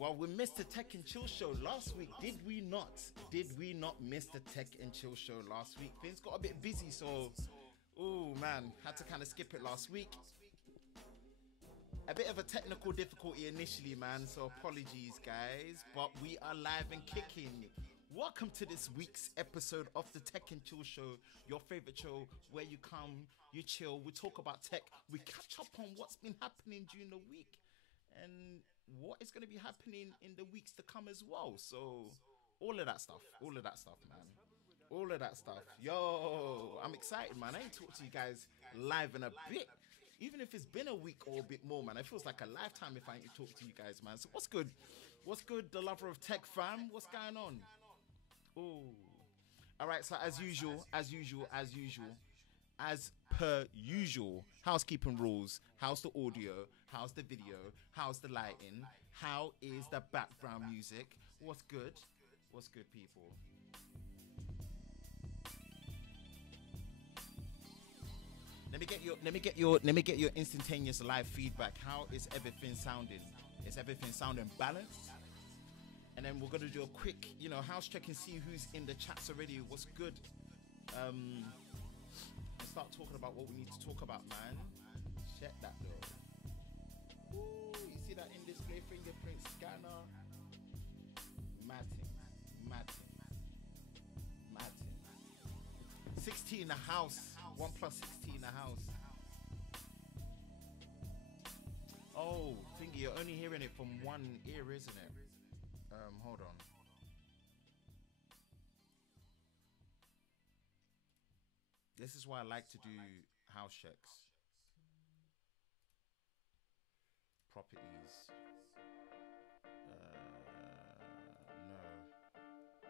Well, we missed the Tech and Chill show last week, did we not? Did we not miss the Tech and Chill show last week? Things got a bit busy, so oh man, had to kind of skip it last week. A bit of a technical difficulty initially, man, so apologies, guys, but we are live and kicking. Welcome to this week's episode of the Tech and Chill show, your favorite show where you come, you chill, we talk about tech, we catch up on what's been happening during the week and what is going to be happening in the weeks to come as well. So all of that stuff, man. All of that stuff. Yo, I'm excited, man. I ain't talked to you guys live in a bit. Even if it's been a week or a bit more, man, it feels like a lifetime if I ain't talked to you guys, man. So what's good? What's good, the lover of tech fam? What's going on? Oh. All right, so as per usual, housekeeping rules. How's the audio? How's the video? How's the lighting? How is the background music? What's good? What's good, people? Let me get your instantaneous live feedback. How is everything sounding? Is everything sounding balanced? And then we're gonna do a quick, house check and see who's in the chats already. What's good? Start talking about what we need to talk about, man. Check that though. Ooh, you see that in display fingerprint scanner? Matting. 16 in the house. OnePlus 16 in the house. Oh, thingy, you're only hearing it from one ear, isn't it? Hold on. This is why I like to do house checks. Properties. No.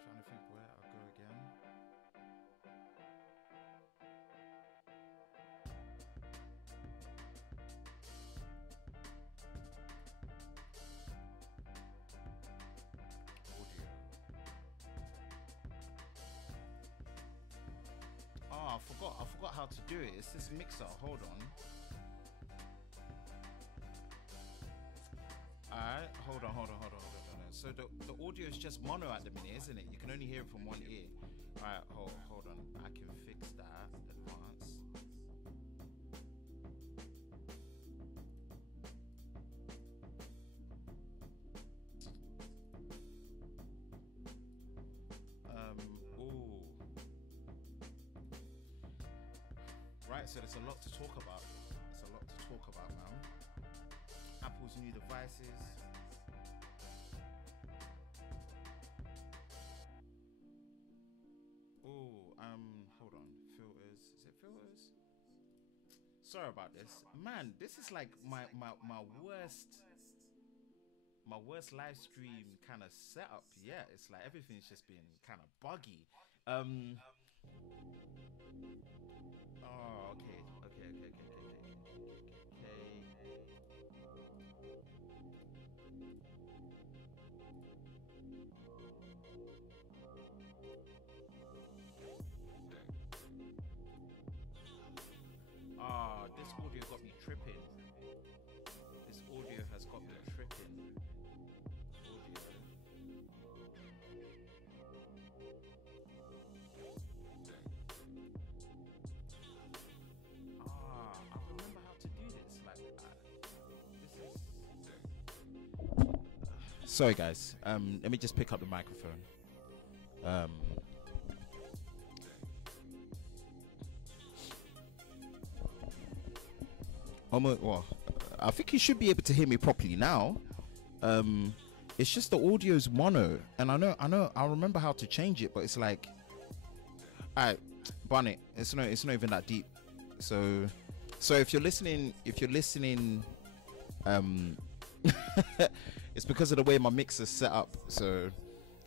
Trying to think where I'll go again. Oh, I forgot how to do it. It's this mixer. Hold on. Alright, hold on. So the audio is just mono at the minute, isn't it? You can only hear it from one ear. Alright, hold on. I can fix that. Advance. Right, so there's a lot to talk about. Man. Apple's new devices. Oh, hold on. Filters. Is it filters? Sorry about this. Man, this is like my worst live stream kind of setup. Yeah, it's like everything's just been kind of buggy. Oh, okay. Ah, this audio got me tripping. This audio has got me tripping. I remember how to do this. Sorry, guys. Let me just pick up the microphone. Well, I think you should be able to hear me properly now. It's just the audio's mono, and I remember how to change it, but it's like, alright, bun it. It's not even that deep. So if you're listening, it's because of the way my mixer's set up. So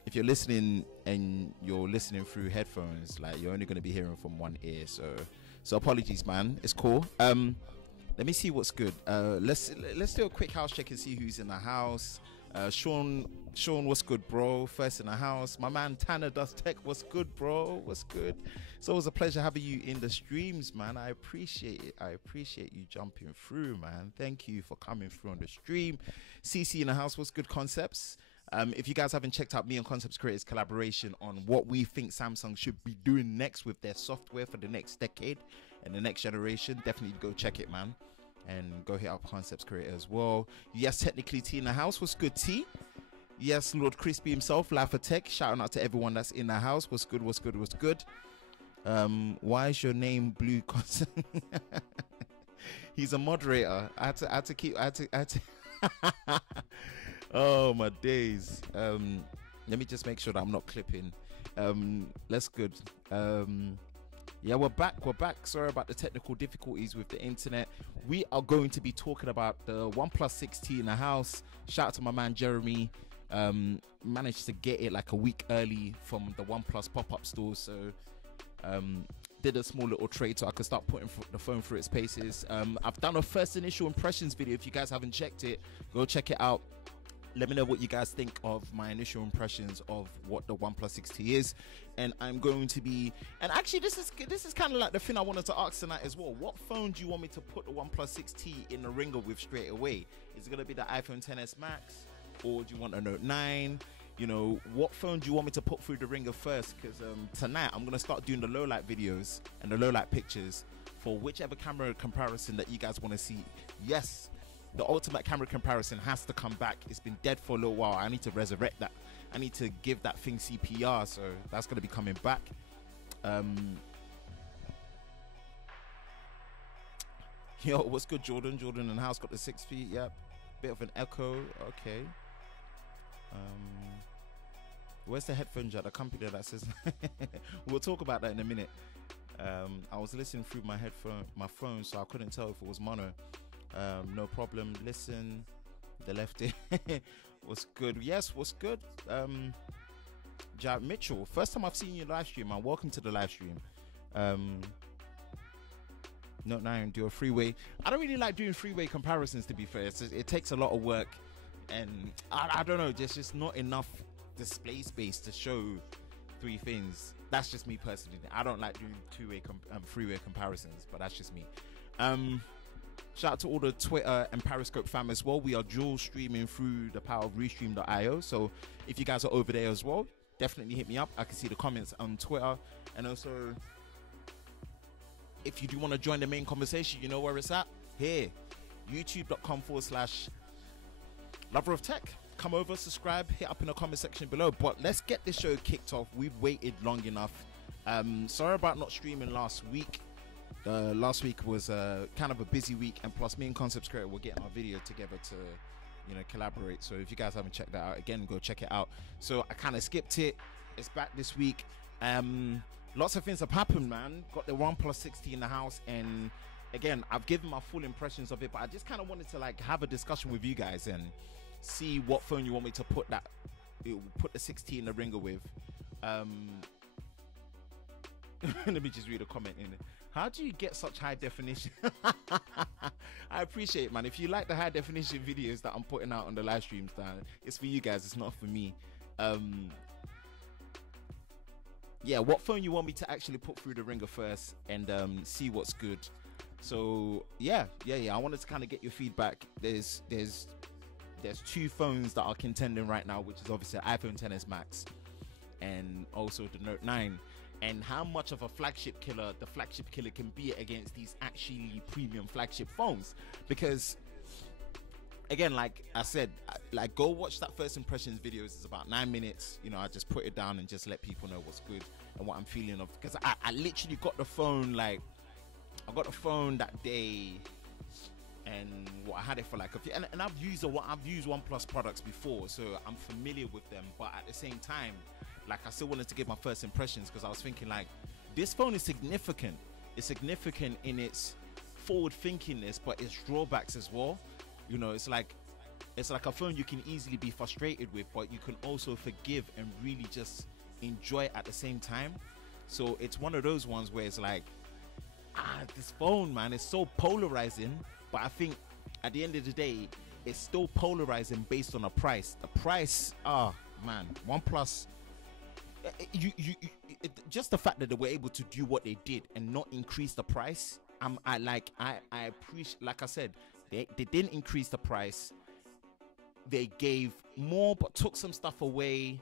if you're listening and you're listening through headphones, like, you're only going to be hearing from one ear. So apologies, man. It's cool. Let me see what's good. Let's do a quick house check and see who's in the house. Sean, what's good, bro? First in the house. My man Tanner Does Tech, what's good, bro? What's good? It's always a pleasure having you in the streams, man. I appreciate it. I appreciate you jumping through, man. Thank you for coming through on the stream. CC in the house, what's good, Concepts? If you guys haven't checked out me and Concepts Creators collaboration on what we think Samsung should be doing next with their software for the next decade and the next generation, definitely go check it, man. And go hit up Concepts Creator as well. Yes, technically T in the house. What's good, T? Yes, Lord Crispy himself, Life for Tech. Shouting out to everyone that's in the house. What's good, what's good, what's good? Why is your name Blue Constant? He's a moderator. I had to Oh my days. Let me just make sure that I'm not clipping. That's good. Yeah, we're back. Sorry about the technical difficulties with the internet. We are going to be talking about the OnePlus 6T in the house. Shout out to my man Jeremy. Managed to get it like a week early from the OnePlus pop-up store, so did a small little trade so I could start putting the phone through its paces. I've done a first initial impressions video. If you guys haven't checked it, go check it out. Let me know what you guys think of my initial impressions of what the OnePlus 6T is. And I'm going to be, and actually this is kind of like the thing I wanted to ask tonight as well. What phone do you want me to put the OnePlus 6T in the ringer with straight away? Is it going to be the iPhone XS Max, or do you want a Note 9? You know, what phone do you want me to put through the ringer first? Because tonight I'm going to start doing the low light videos and the low light pictures for whichever camera comparison that you guys want to see. Yes, the ultimate camera comparison has to come back. It's been dead for a little while. I need to resurrect that. I need to give that thing CPR, so that's going to be coming back. Yo, what's good, Jordan? Jordan in the house got the 6 feet. Yep. Bit of an echo. Okay. Where's the headphone jack? The company that says we'll talk about that in a minute. I was listening through my phone, so I couldn't tell if it was mono. No problem. Listen, the left ear. What's good? Yes, what's good? Jack Mitchell, first time I've seen you live stream, man. Welcome to the live stream. Note 9, do a freeway. I don't really like doing freeway comparisons, to be fair. It takes a lot of work, and I don't know, there's just not enough display space to show 3 things. That's just me personally. I don't like doing freeway comparisons, but that's just me. Shout out to all the Twitter and Periscope fam as well. We are dual streaming through the power of Restream.io. So if you guys are over there as well, definitely hit me up. I can see the comments on Twitter. And also, if you do want to join the main conversation, you know where it's at. Here, youtube.com/lover of tech. Come over, subscribe, hit up in the comment section below. But let's get this show kicked off. We've waited long enough. Sorry about not streaming last week. Last week was kind of a busy week, and plus me and Concepts Creator were getting our video together to, you know, collaborate. So if you guys haven't checked that out, again, go check it out. So I kind of skipped it. It's back this week. Lots of things have happened, man. Got the OnePlus 6T in the house, and again, I've given my full impressions of it, but I just kind of wanted to like have a discussion with you guys and see what phone you want me to put the 6T in the ringer with. Let me just read a comment in it. How do you get such high definition? I appreciate it, man. If you like the high definition videos that I'm putting out on the live streams, it's for you guys. It's not for me. Yeah, what phone you want me to actually put through the ringer first and see what's good. So yeah. I wanted to kind of get your feedback. There's 2 phones that are contending right now, which is obviously iPhone XS Max and also the Note 9. And how much of a flagship killer the flagship killer can be against these actually premium flagship phones. Because again, like I said, like go watch that first impressions videos. It's about 9 minutes. You know, I just put it down and just let people know what's good and what I'm feeling of. Because I literally got the phone, like I got the phone that day, and I had it for like a few, and I've used OnePlus products before, so I'm familiar with them. But at the same time, like I still wanted to give my first impressions, because I was thinking like this phone is significant. It's significant in its forward thinkingness, but its drawbacks as well. You know, it's like a phone you can easily be frustrated with, but you can also forgive and really just enjoy at the same time. So it's one of those ones where it's like, this phone, man, is so polarizing. But I think at the end of the day, it's still polarizing based on the price. The price, man, OnePlus. Just the fact that they were able to do what they did and not increase the price. I appreciate. Like I said, they didn't increase the price. They gave more, but took some stuff away.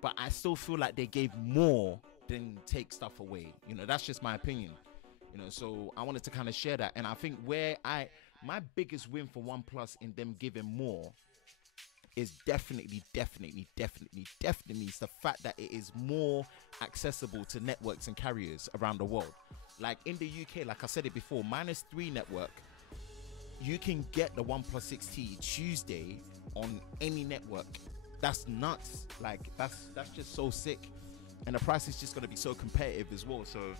But I still feel like they gave more than take stuff away. You know, that's just my opinion. You know, so I wanted to kind of share that. And I think my biggest win for OnePlus in them giving more is definitely is the fact that it is more accessible to networks and carriers around the world. Like in the UK, like I said it before, -3 network, you can get the OnePlus 6T Tuesday on any network. That's nuts. Like that's just so sick, and the price is just going to be so competitive as well. So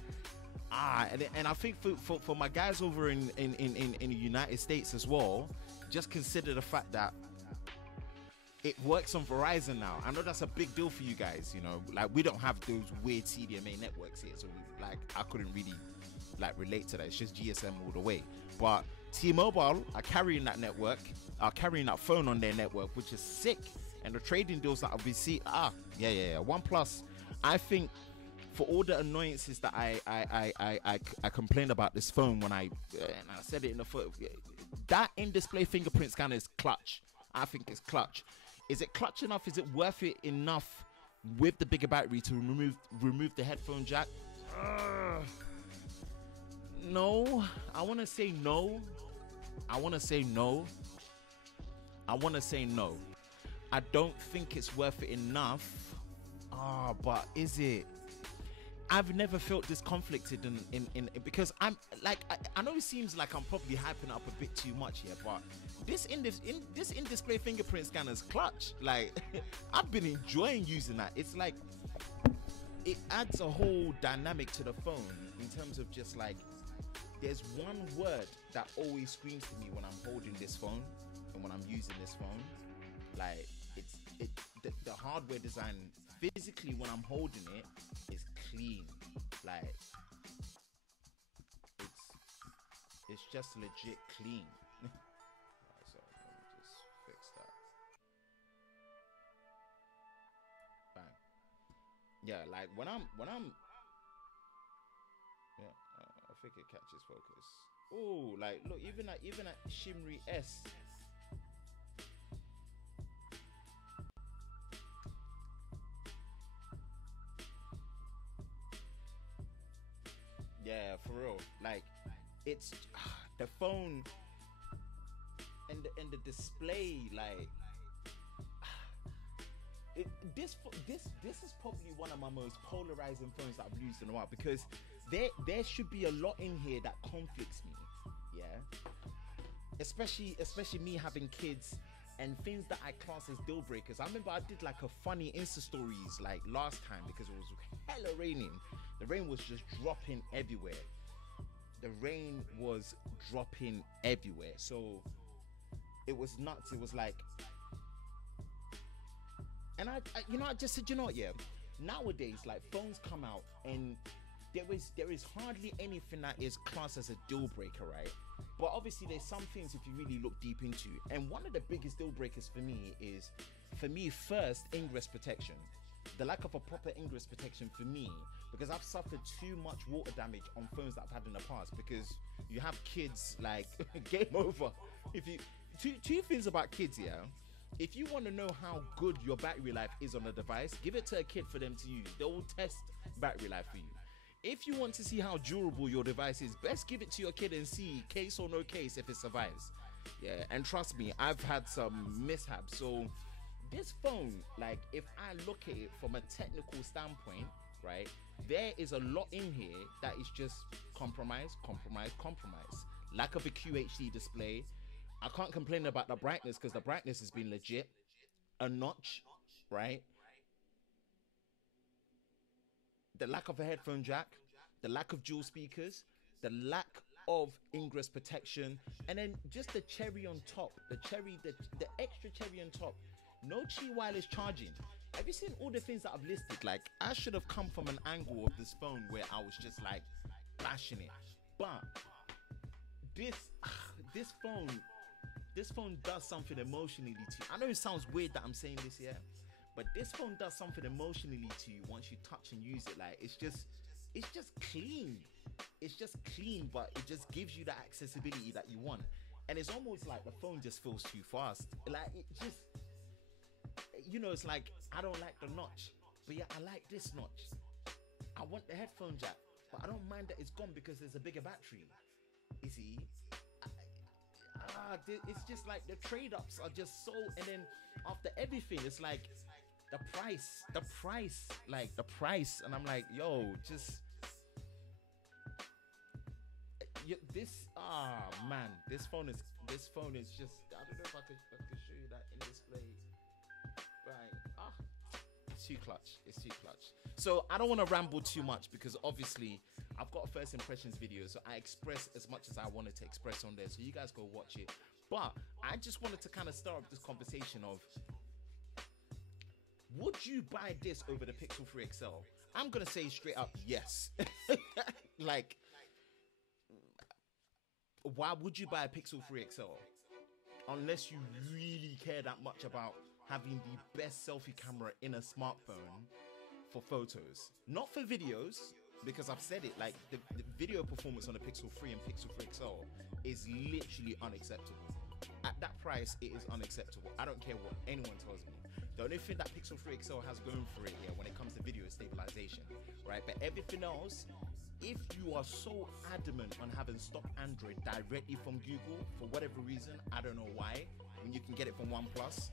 and I think for my guys over in the United States as well, just consider the fact that it works on Verizon now. I know that's a big deal for you guys, you know, like we don't have those weird CDMA networks here, so like I couldn't really like relate to that. It's just GSM all the way. But T-Mobile are carrying that network, are carrying that phone on their network, which is sick. And the trading deals that I've been seeing, OnePlus, I think for all the annoyances that I complained about this phone when I said it in the foot, that in-display fingerprint scanner is clutch. I think it's clutch. Is it clutch enough? Is it worth it enough with the bigger battery to remove the headphone jack? No. I want to say no. I don't think it's worth it enough. But is it? I've never felt this conflicted in because I'm like I know it seems like I'm probably hyping up a bit too much here, but this in-display fingerprint scanner is clutch. Like I've been enjoying using that. It's like it adds a whole dynamic to the phone in terms of just like there's one word that always screams to me when I'm holding this phone and when I'm using this phone. Like the hardware design physically when I'm holding it is clean. Like it's just legit clean. Right, so let me just fix that. Bang. Yeah, like when I'm yeah, I think it catches focus. Oh, like look, even at Shimry S. Yeah, for real. Like it's the phone and the display. Like this is probably one of my most polarizing phones that I've used in a while, because there should be a lot in here that conflicts me. Yeah, especially me having kids and things that I class as deal breakers. I remember I did like a funny Insta stories like last time because it was hella raining. The rain was just dropping everywhere. So it was nuts. It was like, and I just said, you know what, yeah, nowadays like phones come out and there is hardly anything that is classed as a deal breaker, right? But obviously there's some things if you really look deep into. And one of the biggest deal breakers for me is, first, ingress protection. The lack of a proper ingress protection for me, because I've suffered too much water damage on phones that I've had in the past, because you have kids, like game over. If you two things about kids, yeah. If you want to know how good your battery life is on a device, give it to a kid for them to use. They will test battery life for you. If you want to see how durable your device is, best give it to your kid and see, case or no case, if it survives. Yeah, and trust me, I've had some mishaps. So this phone, like if I look at it from a technical standpoint, right, there is a lot in here that is just compromise. Lack of a QHD display. I can't complain about the brightness because the brightness has been legit. A notch, right? The lack of a headphone jack, the lack of dual speakers, the lack of ingress protection, and then just the cherry on top, the extra cherry on top. No Qi wireless charging. Have you seen all the things that I've listed? Like, I should have come from an angle of this phone where I was just like bashing it. But this phone, this phone does something emotionally to you. I know it sounds weird that I'm saying this here, but this phone does something emotionally to you once you touch and use it. Like, it's just clean. It's just clean, but it just gives you the accessibility that you want. And it's almost like the phone just feels too fast. Like, it just, you know, it's like, I don't like the notch, but yeah, I like this notch. I want the headphone jack, but I don't mind that it's gone because there's a bigger battery. You see, it's just like the trade-ups are just so, and then after everything, it's like the price, and I'm like, yo, just this. Man, this phone is just. I don't know if I could show you that in display. Right. It's too clutch. So I don't want to ramble too much because obviously I've got a first impressions video, so I express as much as I wanted to express on there. So you guys go watch it. But I just wanted to kind of start up this conversation of, would you buy this over the Pixel 3 XL? I'm gonna say straight up yes. Like, why would you buy a Pixel 3 XL unless you really care that much about having the best selfie camera in a smartphone for photos, not for videos? Because I've said it, like the video performance on the Pixel 3 and Pixel 3 XL is literally unacceptable. At that price, it is unacceptable. I don't care what anyone tells me. The only thing that Pixel 3 XL has going for it here when it comes to video is stabilization, right? But everything else, if you are so adamant on having stock Android directly from Google, for whatever reason, I don't know why, when you can get it from OnePlus,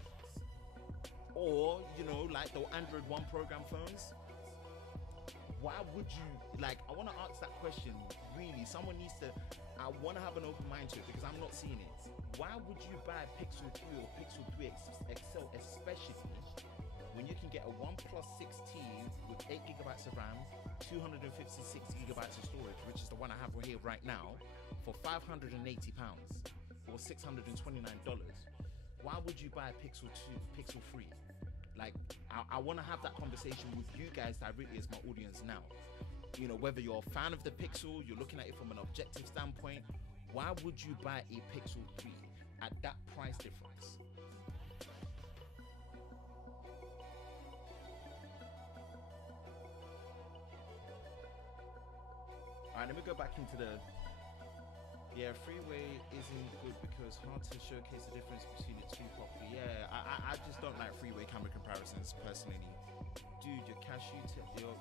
or, you know, like the Android One program phones, why would you, like, I want to ask that question, really. Someone needs to, I want to have an open mind to it because I'm not seeing it. Why would you buy Pixel 3 or Pixel 3 XL, especially when you can get a OnePlus 6T with 8 gigabytes of RAM, 256 gigabytes of storage, which is the one I have here right now, for £580 or $629? Why would you buy a Pixel 2, Pixel 3? Like, I want to have that conversation with you guys directly as my audience now. You know, whether you're a fan of the Pixel, you're looking at it from an objective standpoint, why would you buy a Pixel 3 at that price difference? All right, let me go back into the... Yeah, freeway isn't good because hard to showcase the difference between the two properly. Yeah, I just don't like freeway camera comparisons personally. Dude, your cashew test be the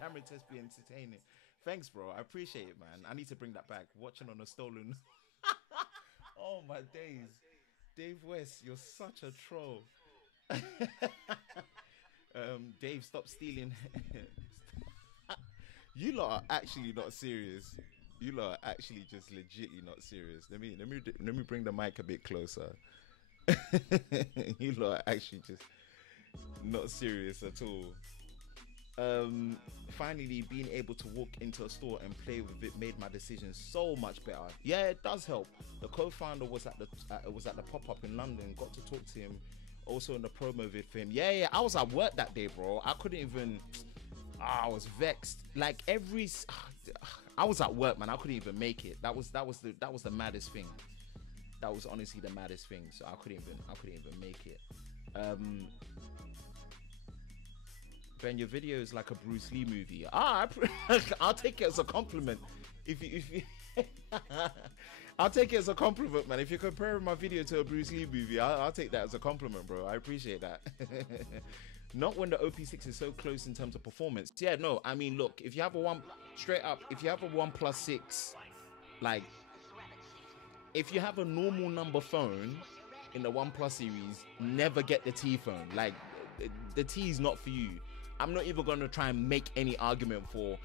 camera test be entertaining. Thanks, bro. I appreciate it, man. I need to bring that back. Watching on a stolen. Oh my days, Dave West, you're such a troll. Dave, stop stealing. You lot are actually not serious. You lot are actually just legitly not serious. Let me bring the mic a bit closer. You lot are actually just not serious at all. Finally being able to walk into a store and play with it made my decision so much better. Yeah, it does help. The co-founder was at the pop-up in London. Got to talk to him. Also in the promo with him. Yeah, I was at work that day, bro. I couldn't even. I was vexed. Like I was at work, man. I couldn't even make it. That was the maddest thing. That was honestly the maddest thing. So I couldn't even make it. Ben, your video is like a Bruce Lee movie. I'll take it as a compliment. If you I'll take it as a compliment, man. If you're comparing my video to a Bruce Lee movie, I'll take that as a compliment, bro. I appreciate that. Not when the OP6 is so close in terms of performance. Yeah, no, I mean, look, if you have a if you have a OnePlus 6, like, if you have a normal number phone in the OnePlus series, never get the T phone. Like, the T is not for you. I'm not even going to try and make any argument for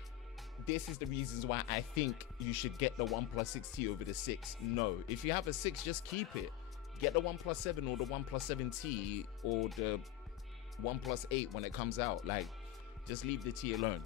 this is the reasons why I think you should get the OnePlus 6T over the 6. No, if you have a 6, just keep it. Get the OnePlus 7 or the OnePlus 7T or the OnePlus 8 when it comes out. Like, just leave the T alone.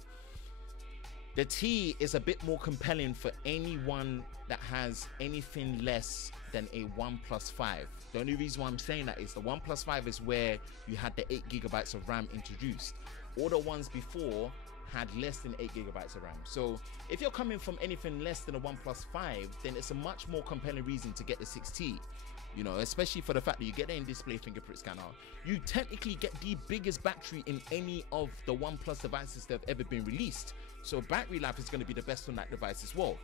The T is a bit more compelling for anyone that has anything less than a OnePlus 5. The only reason why I'm saying that is the OnePlus 5 is where you had the 8 gigabytes of RAM introduced. All the ones before had less than 8 gigabytes of RAM. So if you're coming from anything less than a OnePlus 5, then it's a much more compelling reason to get the 6T. You know, especially for the fact that you get the in-display fingerprint scanner. You technically get the biggest battery in any of the OnePlus devices that have ever been released. So battery life is going to be the best on that device as well.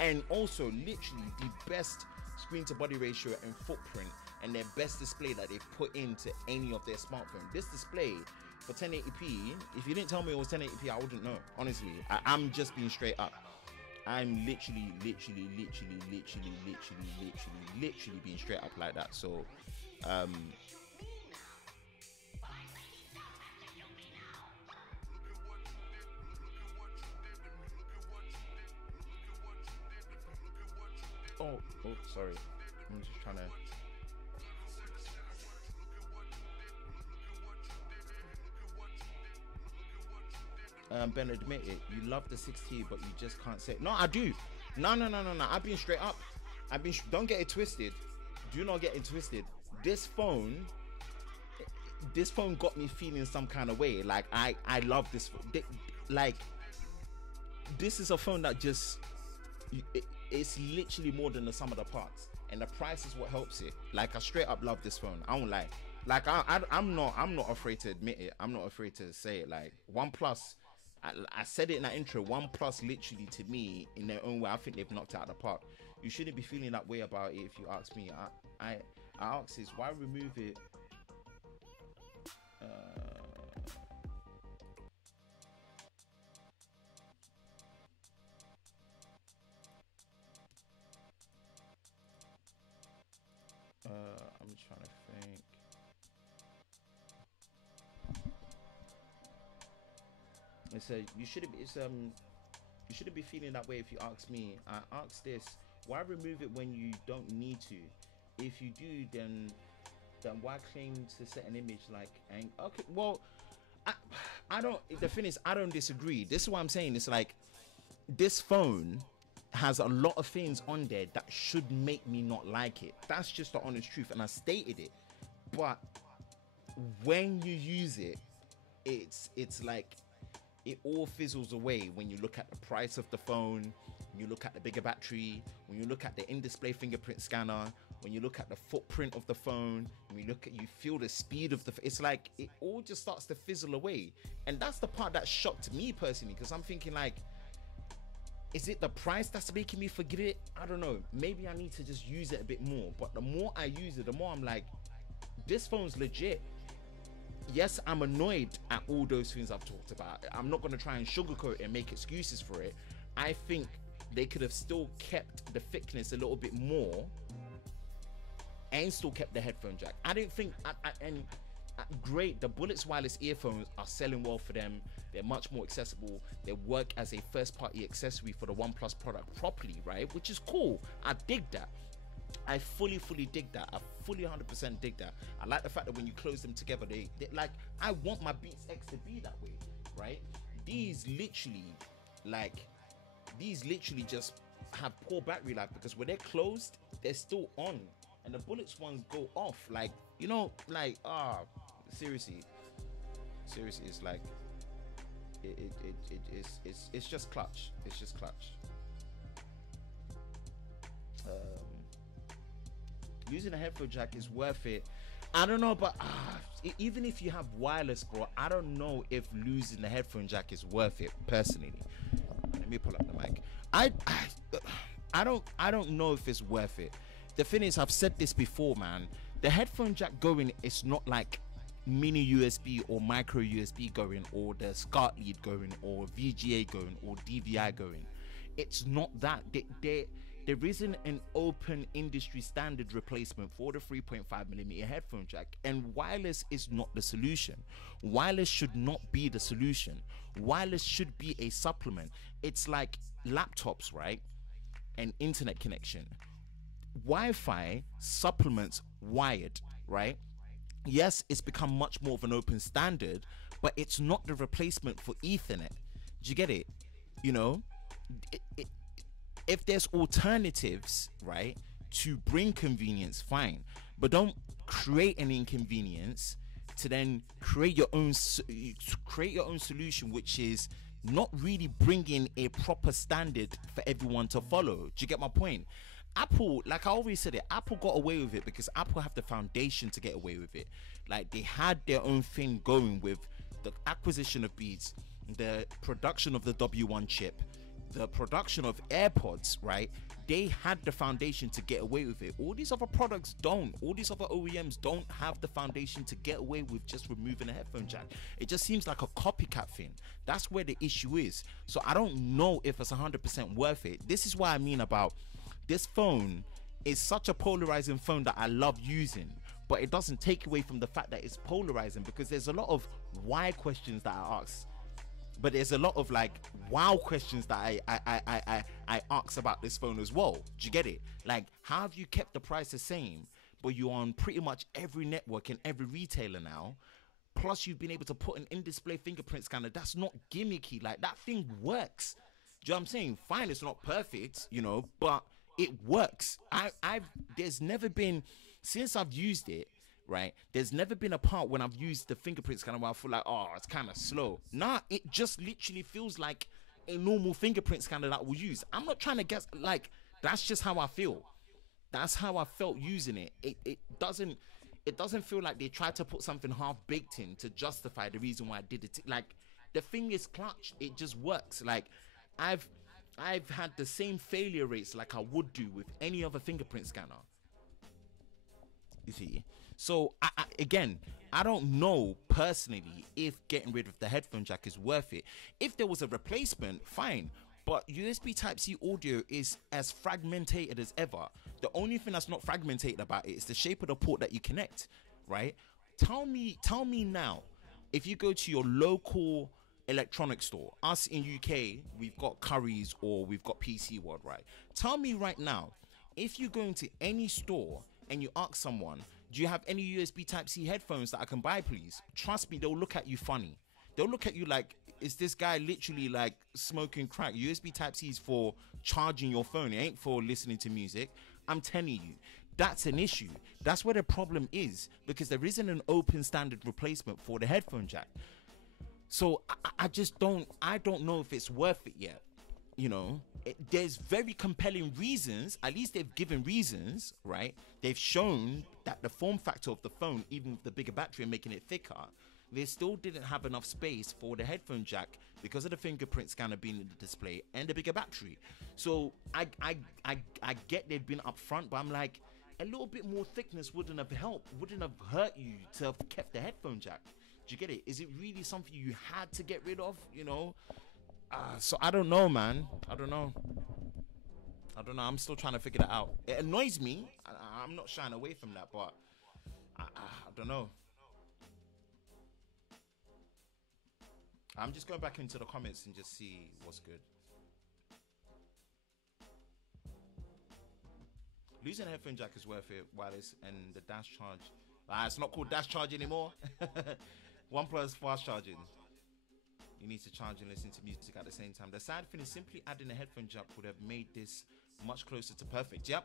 And also literally the best screen to body ratio and footprint, and their best display that they've put into any of their smartphone. This display for 1080p, if you didn't tell me it was 1080p, I wouldn't know. Honestly, I'm just being straight up. I'm literally being straight up like that. So oh sorry, I'm just trying to Ben, admit it, you love the 6T, but you just can't say it. No, I do. No, I've been straight up. Don't get it twisted. Do not get it twisted. This phone got me feeling some kind of way. Like I love this. Like this is a phone that just it's literally more than the sum of the parts, and the price is what helps it. Like I straight up love this phone. I won't lie. Like I'm not afraid to admit it. I'm not afraid to say it. Like OnePlus, I said it in that intro. OnePlus literally, to me, in their own way, I think they've knocked it out of the park. You shouldn't be feeling that way about it if you ask me. I ask is why remove it? I'm trying to think. It's you shouldn't be feeling that way if you ask me. I ask this: why remove it when you don't need to? If you do, then why claim to set an image like? And okay, well, I don't. The thing is, I don't disagree. This is what I'm saying. It's like this phone has a lot of things on there that should make me not like it. That's just the honest truth, and I stated it. But when you use it, it's like it all fizzles away when you look at the price of the phone, when you look at the bigger battery, when you look at the in-display fingerprint scanner, when you look at the footprint of the phone, when you feel the speed of it's like it all just starts to fizzle away. And that's the part that shocked me personally, because I'm thinking like, is it the price that's making me forget it? I don't know. Maybe I need to just use it a bit more. But the more I use it, the more I'm like, this phone's legit. Yes, I'm annoyed at all those things I've talked about. I'm not going to try and sugarcoat it and make excuses for it. I think they could have still kept the thickness a little bit more and still kept the headphone jack. I don't think, great, the Bullets wireless earphones are selling well for them. They're much more accessible. They work as a first-party accessory for the OnePlus product properly, right? Which is cool. I dig that. I fully dig that. I fully 100% dig that. I like the fact that when you close them together, they like, I want my Beats X to be that way, right? These literally just have poor battery life, because when they're closed, they're still on, and the Bullets ones go off. Like, you know, like, seriously, it's like, it's just clutch. It's just clutch. Using a headphone jack is worth it. I don't know, but even if you have wireless, bro, I don't know if losing the headphone jack is worth it personally. Let me pull up the mic. I don't know if it's worth it. The thing is, I've said this before, man. The headphone jack going, it's not like mini USB or micro USB going, or the SCART lead going, or VGA going, or DVI going. It's not that. There isn't an open industry standard replacement for the 3.5mm headphone jack, and wireless is not the solution. Wireless should not be the solution. Wireless should be a supplement. It's like laptops, right? And internet connection. Wi-Fi supplements wired, right? Yes, it's become much more of an open standard, but it's not the replacement for Ethernet. Do you get it? You know, if there's alternatives, right, to bring convenience, fine, but don't create an inconvenience to then create your own solution, which is not really bringing a proper standard for everyone to follow. Do you get my point? Apple, like I always said it, Apple got away with it because Apple have the foundation to get away with it. Like, they had their own thing going with the acquisition of Beats, the production of the W1 chip, the production of AirPods, right? They had the foundation to get away with it. All these other products don't. All these other OEMs don't have the foundation to get away with just removing a headphone jack. It just seems like a copycat thing. That's where the issue is. So I don't know if it's 100% worth it. This is what I mean about this phone is such a polarizing phone that I love using, but it doesn't take away from the fact that it's polarizing, because there's a lot of why questions that I ask, but there's a lot of like wow questions that I ask about this phone as well. Do you get it? Like, how have you kept the price the same, but you're on pretty much every network and every retailer now? Plus, you've been able to put an in-display fingerprint scanner that's not gimmicky. Like, that thing works. Do you know what I'm saying? Fine, it's not perfect, you know, but it works. There's never been, since I've used it, right, there's never been a part when I've used the fingerprint scanner where I feel like, oh, it's kind of slow. Nah, it just literally feels like a normal fingerprint scanner that we'll use. I'm not trying to guess, like, that's just how I feel. That's how I felt using it. It doesn't feel like they tried to put something half baked in to justify the reason why I did it. Like, the thing is clutch. It just works. Like, I've had the same failure rates like I would do with any other fingerprint scanner. You see? So, again, I don't know personally if getting rid of the headphone jack is worth it. If there was a replacement, fine. But USB Type-C audio is as fragmented as ever. The only thing that's not fragmented about it is the shape of the port that you connect, right? Tell me now, if you go to your local electronics store, us in UK, we've got Currys or we've got PC World, right? Tell me right now, if you go into any store and you ask someone, do you have any USB Type-C headphones that I can buy, please? Trust me, they'll look at you funny. They'll look at you like, is this guy literally like smoking crack? USB Type-C is for charging your phone. It ain't for listening to music. I'm telling you, that's an issue. That's where the problem is, because there isn't an open standard replacement for the headphone jack. So I don't know if it's worth it yet. You know, there's very compelling reasons. At least they've given reasons, right? They've shown that the form factor of the phone, even with the bigger battery and making it thicker, they still didn't have enough space for the headphone jack because of the fingerprint scanner being in the display and the bigger battery. So I get they've been upfront, but I'm like, a little bit more thickness wouldn't have helped, wouldn't have hurt you to have kept the headphone jack. Do you get it? Is it really something you had to get rid of, you know? So I don't know, man. I don't know. I'm still trying to figure that out. It annoys me. I'm not shying away from that, but I don't know. I'm just going back into the comments and just see what's good. Losing a headphone jack is worth it. Wireless and the dash charge. It's not called dash charge anymore. OnePlus fast charging. You need to charge and listen to music at the same time. The sad thing is simply adding a headphone jack would have made this much closer to perfect. Yep.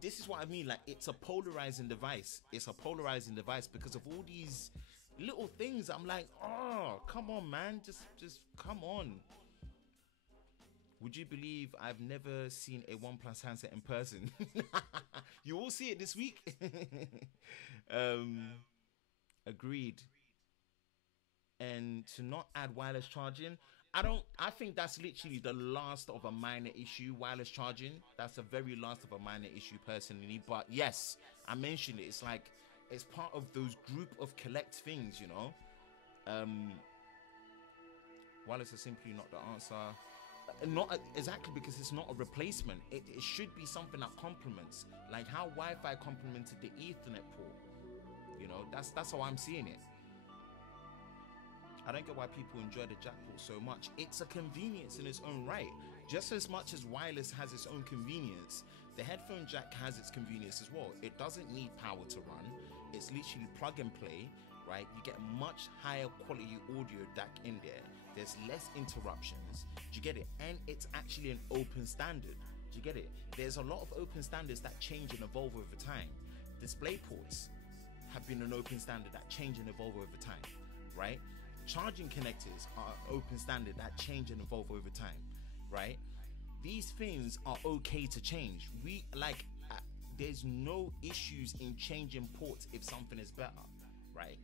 This is what I mean. Like, it's a polarizing device. It's a polarizing device because of all these little things. I'm like, oh, come on, man. Just come on. Would you believe I've never seen a OnePlus handset in person? You all see it this week. Agreed. And to not add wireless charging, I think that's literally the last of a minor issue. Wireless charging, that's the very last of a minor issue personally. But yes, I mentioned it. It's like, it's part of those group of collect things, you know. Wireless is simply not the answer. Not exactly, because it's not a replacement. It should be something that complements, like how Wi-Fi complemented the Ethernet port. You know, that's how I'm seeing it. I don't get why people enjoy the jack port so much. It's a convenience in its own right. Just as much as wireless has its own convenience, the headphone jack has its convenience as well. It doesn't need power to run. It's literally plug and play, right? You get much higher quality audio DAC in there. There's less interruptions. Do you get it? And it's actually an open standard. Do you get it? There's a lot of open standards that change and evolve over time. Display ports, have been an open standard that change and evolve over time, right? Charging connectors are open standard that change and evolve over time, right? These things are okay to change. There's no issues in changing ports if something is better, right?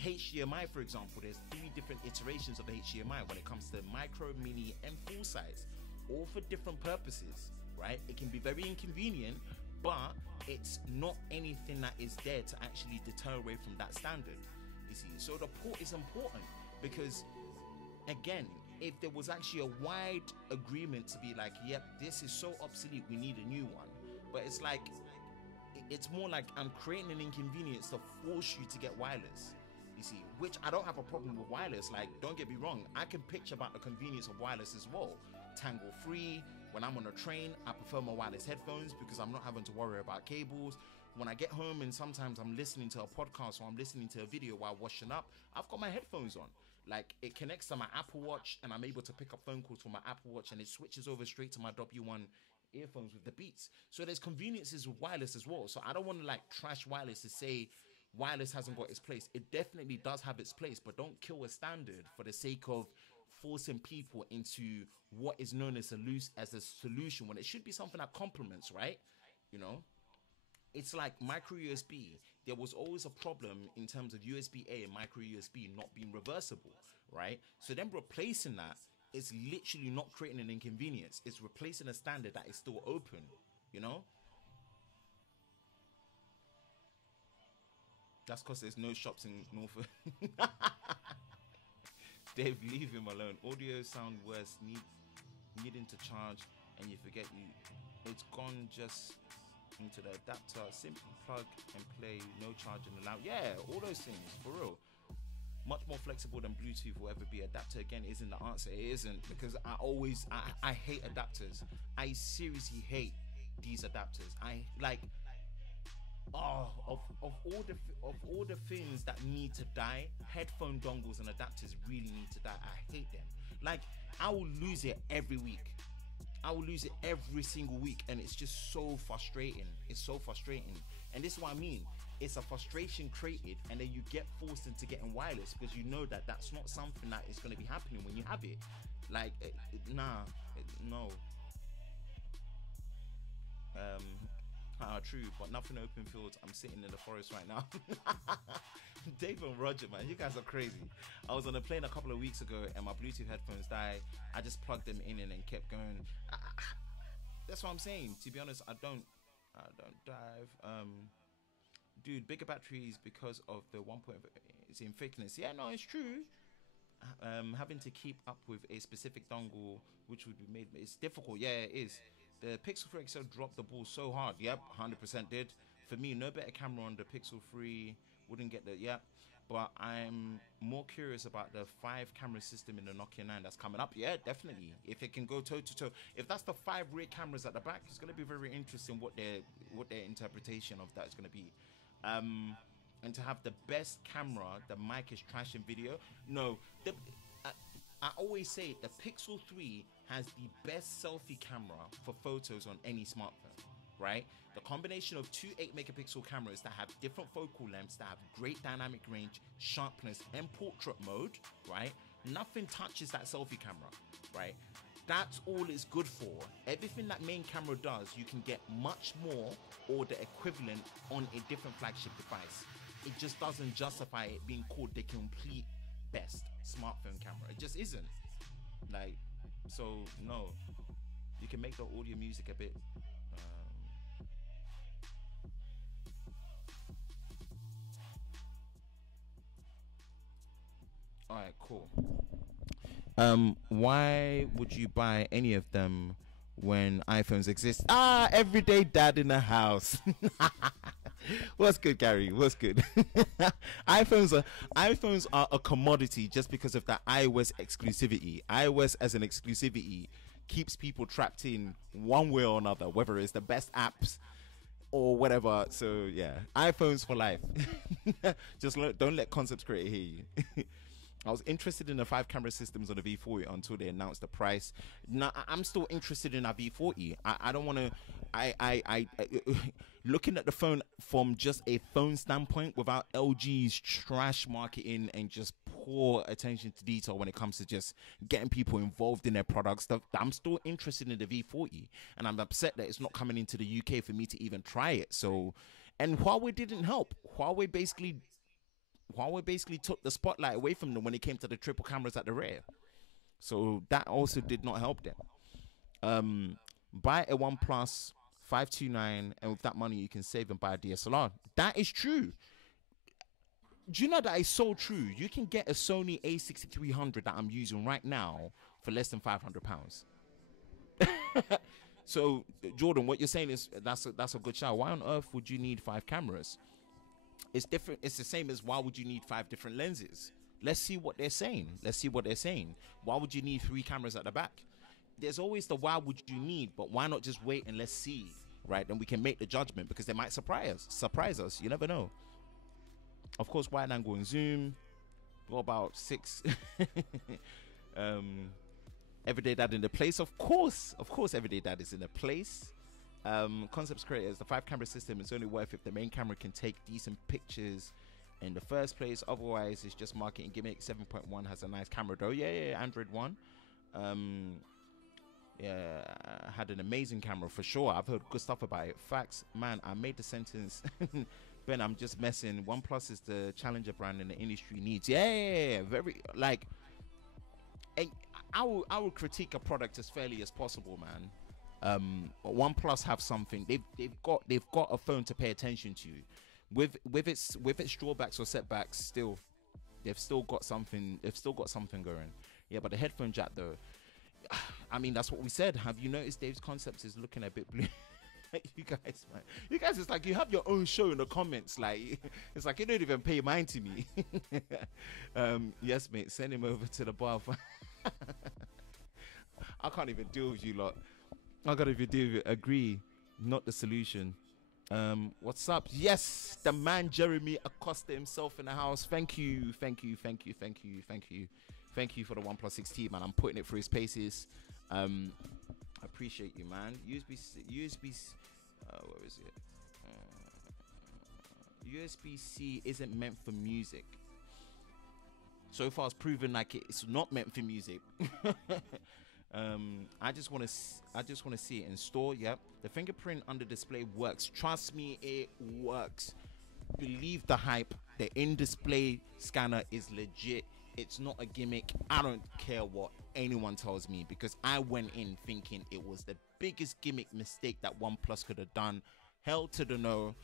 HDMI, for example, there's 3 different iterations of HDMI when it comes to micro, mini, and full size, all for different purposes, right? It can be very inconvenient, but it's not anything that is there to actually deter away from that standard, you see. So the port is important because, again, if there was actually a wide agreement to be like, yep, this is so obsolete, we need a new one, but it's like, it's more like I'm creating an inconvenience to force you to get wireless, you see, which I don't have a problem with wireless. Like, don't get me wrong, I can pitch about the convenience of wireless as well. Tangle free. When I'm on a train, I prefer my wireless headphones because I'm not having to worry about cables. When I get home and sometimes I'm listening to a podcast or I'm listening to a video while washing up, I've got my headphones on. Like, it connects to my Apple Watch and I'm able to pick up phone calls from my Apple Watch, and it switches over straight to my W1 earphones with the Beats. So there's conveniences with wireless as well. So I don't want to like trash wireless to say wireless hasn't got its place. It definitely does have its place, but don't kill a standard for the sake of forcing people into what is known as a solution when it should be something that complements, right? You know, it's like micro USB. There was always a problem in terms of USB-A and micro USB not being reversible, right? So then replacing that is literally not creating an inconvenience. It's replacing a standard that is still open, you know? That's because there's no shops in Norfolk. Dave, leave him alone. Audio sound worse, needing to charge, and you forget it's gone just into the adapter. Simply plug and play, no charging allowed. Yeah, all those things, for real. Much more flexible than Bluetooth will ever be. Adapter again isn't the answer. It isn't, because I hate adapters. I seriously hate these adapters. I like, of all the things that need to die, headphone dongles and adapters really need to die. I hate them. Like, I will lose it every week. I will lose it every single week, and it's just so frustrating. It's so frustrating, and this is what I mean. It's a frustration created, and then you get forced into getting wireless because you know that that's not something that is going to be happening when you have it. Like, no. True, but nothing open fields. I'm sitting in the forest right now. Dave and Roger, man, you guys are crazy. I was on a plane a couple of weeks ago and my Bluetooth headphones died. I just plugged them in and then kept going. That's what I'm saying. To be honest, I don't dive. Dude, bigger batteries because of the 1. It's in thickness. Yeah, no, it's true. Having to keep up with a specific dongle, which would be made, it's difficult. Yeah, it is. The Pixel 3 XL dropped the ball so hard. Yep, 100% did. For me, no better camera on the Pixel 3. Wouldn't get the, yep. But I'm more curious about the 5 camera system in the Nokia 9 that's coming up. Yeah, definitely. If it can go toe to toe. If that's the 5 rear cameras at the back, it's going to be very interesting what their interpretation of that is going to be. And to have the best camera, the mic is trash in video. No, I always say the Pixel 3 has the best selfie camera for photos on any smartphone, right? The combination of 2 8-megapixel cameras that have different focal lengths, that have great dynamic range, sharpness, and portrait mode, right? Nothing touches that selfie camera, right? That's all it's good for. Everything that main camera does, you can get much more or the equivalent on a different flagship device. It just doesn't justify it being called the complete best smartphone camera. It just isn't. Like, so no, you can make the audio music a bit all right, cool. Why would you buy any of them when iPhones exist? Everyday dad in the house. What's good, Gary? What's good? iPhones are a commodity just because of that iOS exclusivity. iOS as an exclusivity keeps people trapped in one way or another, whether it's the best apps or whatever. So yeah, iPhones for life. Just don't let concept creator hear you. I was interested in the 5 camera systems on the V40 until they announced the price. Now I'm still interested in a V40. I don't want to. looking at the phone from just a phone standpoint, without LG's trash marketing and just poor attention to detail when it comes to just getting people involved in their products, I'm still interested in the V40, and I'm upset that it's not coming into the UK for me to even try it. So, and Huawei didn't help. Huawei basically took the spotlight away from them when it came to the triple cameras at the rear. So that also did not help them. Buy a OnePlus 529, and with that money you can save and buy a DSLR. That is true. Do you know that is so true? You can get a Sony a6300 that I'm using right now for less than £500. So Jordan, what you're saying is that's a good shout. Why on earth would you need 5 cameras? It's different. It's the same as why would you need 5 different lenses? Let's see what they're saying. Why would you need 3 cameras at the back? There's always the why would you need, but why not just wait and let's see, right? Then we can make the judgment, because they might surprise us. You never know. Of course, wide angle and zoom. What about 6? Everyday Dad in the place. Of course, Everyday Dad is in the place. Concepts creators, the 5 camera system is only worth if the main camera can take decent pictures in the first place. Otherwise, it's just marketing gimmick. 7.1 has a nice camera though. Yeah, Android 1. Had an amazing camera for sure. I've heard good stuff about it. Facts, man. I made the sentence. Ben, I'm just messing. OnePlus is the challenger brand and the industry needs. Yeah, very like. And I will critique a product as fairly as possible, man. OnePlus have something. They've got a phone to pay attention to. With its drawbacks or setbacks, still they've still got something going. Yeah, but the headphone jack though. I mean, that's what we said. Have you noticed Dave's Concepts is looking a bit blue? You guys, man. You guys, it's like you have your own show in the comments. Like, it's like you don't even pay mind to me. Yes, mate. Send him over to the bar. I can't even deal with you lot. I gotta even deal with it. Agree, not the solution. What's up? Yes, the man Jeremy Acosta himself in the house. Thank you for the OnePlus 6T, man. I'm putting it through his paces. Appreciate you, man. USB. Where is it? USB-C isn't meant for music. So far, it's proven like it's not meant for music. I just want to see it in store. Yep, the fingerprint under display works. Trust me, it works. Believe the hype. The in-display scanner is legit. It's not a gimmick. I don't care what anyone tells me, because I went in thinking it was the biggest gimmick mistake that OnePlus could have done. Hell to the no.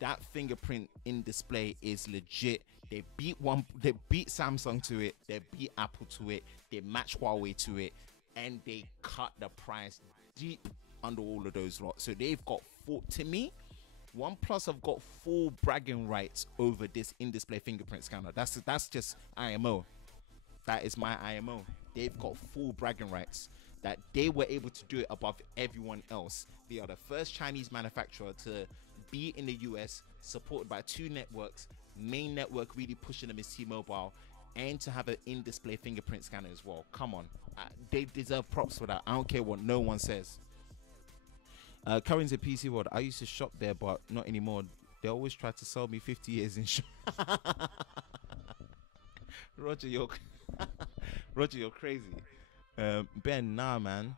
That fingerprint in display is legit. They beat Samsung to it. They beat Apple to it. They match Huawei to it, and they cut the price deep under all of those lots. So they've got to me, OnePlus have got full bragging rights over this in-display fingerprint scanner. That's just IMO. That is my IMO. They've got full bragging rights that they were able to do it above everyone else. They are the first Chinese manufacturer to be in the US, supported by 2 networks. Main network really pushing them is T-Mobile, and to have an in-display fingerprint scanner as well. Come on, they deserve props for that. I don't care what no one says. Current's a PC world. I used to shop there, but not anymore. They always try to sell me 50 years in shop. Roger, you're crazy. Ben, nah, man.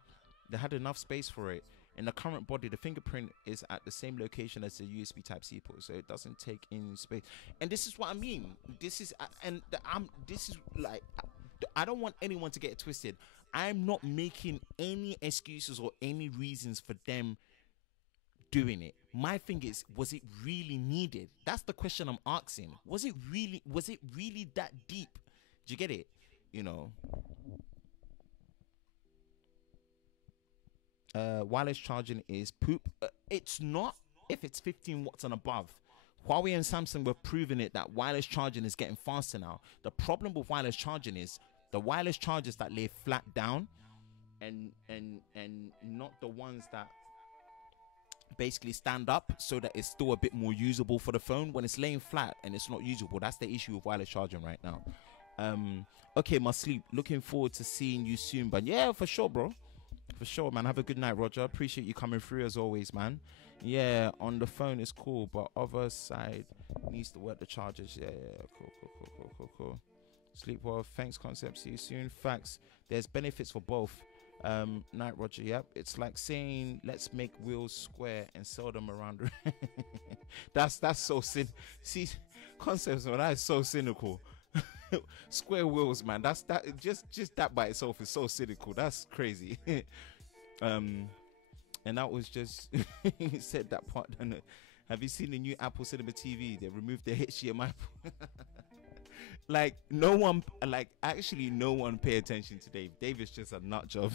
They had enough space for it. In the current body, the fingerprint is at the same location as the USB Type-C port, so it doesn't take in space. And this is what I mean. This is like, I don't want anyone to get it twisted. I'm not making any excuses or any reasons for them doing it. My thing is, was it really needed? That's the question I'm asking. Was it really that deep? Do you get it? You know. Wireless charging is poop. It's not if it's 15 watts and above. Huawei and Samsung were proving it that wireless charging is getting faster now. The problem with wireless charging is the wireless chargers that lay flat down, and not the ones that basically stand up, so that it's still a bit more usable for the phone. When it's laying flat and it's not usable, that's the issue with wireless charging right now. Okay, my sleep. Looking forward to seeing you soon, but yeah, for sure, bro. For sure, man. Have a good night, Roger. Appreciate you coming through as always, man. Yeah, on the phone is cool, but other side needs to work the chargers. Yeah, cool. Sleep well. Thanks, Concept. See you soon. Facts. There's benefits for both. Night, Roger. Yep. It's like saying, let's make wheels square and sell them around. That's so See, Concepts, man, that is so cynical. Square wheels, man. That just that by itself is so cynical. That's crazy. And that was just he said that part. Have you seen the new Apple Cinema TV? They removed the HDMI. Like no one pay attention to Dave. Dave is just a nut job.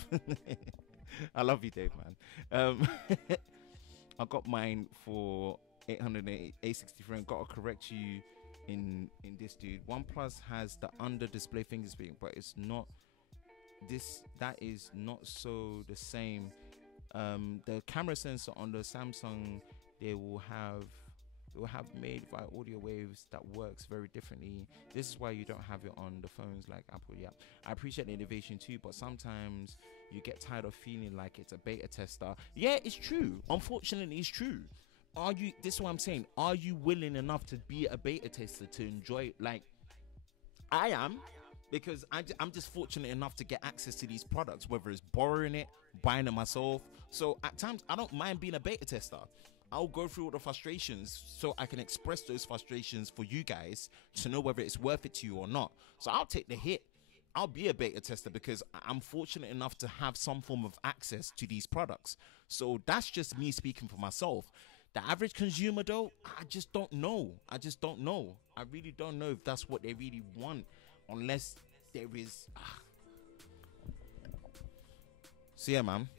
I love you, Dave, man. I got mine for 800 A63. Got to correct you in this, dude. OnePlus has the under display fingerprint, but it's not this. That is not so the same. The camera sensor on the Samsung, they will have made via audio waves that works very differently. This is why you don't have it on the phones like Apple. Yeah, I appreciate the innovation too, but sometimes you get tired of feeling like it's a beta tester. Yeah, it's true. Unfortunately, it's true. This is what I'm saying. Are you willing enough to be a beta tester to enjoy? Like, I am, because I'm just fortunate enough to get access to these products, whether it's borrowing it, buying it myself. So at times, I don't mind being a beta tester. I'll go through all the frustrations so I can express those frustrations for you guys to know whether it's worth it to you or not. So I'll take the hit. I'll be a beta tester because I'm fortunate enough to have some form of access to these products. So that's just me speaking for myself. The average consumer, though, I just don't know. I really don't know if that's what they really want, unless there is. So yeah, man.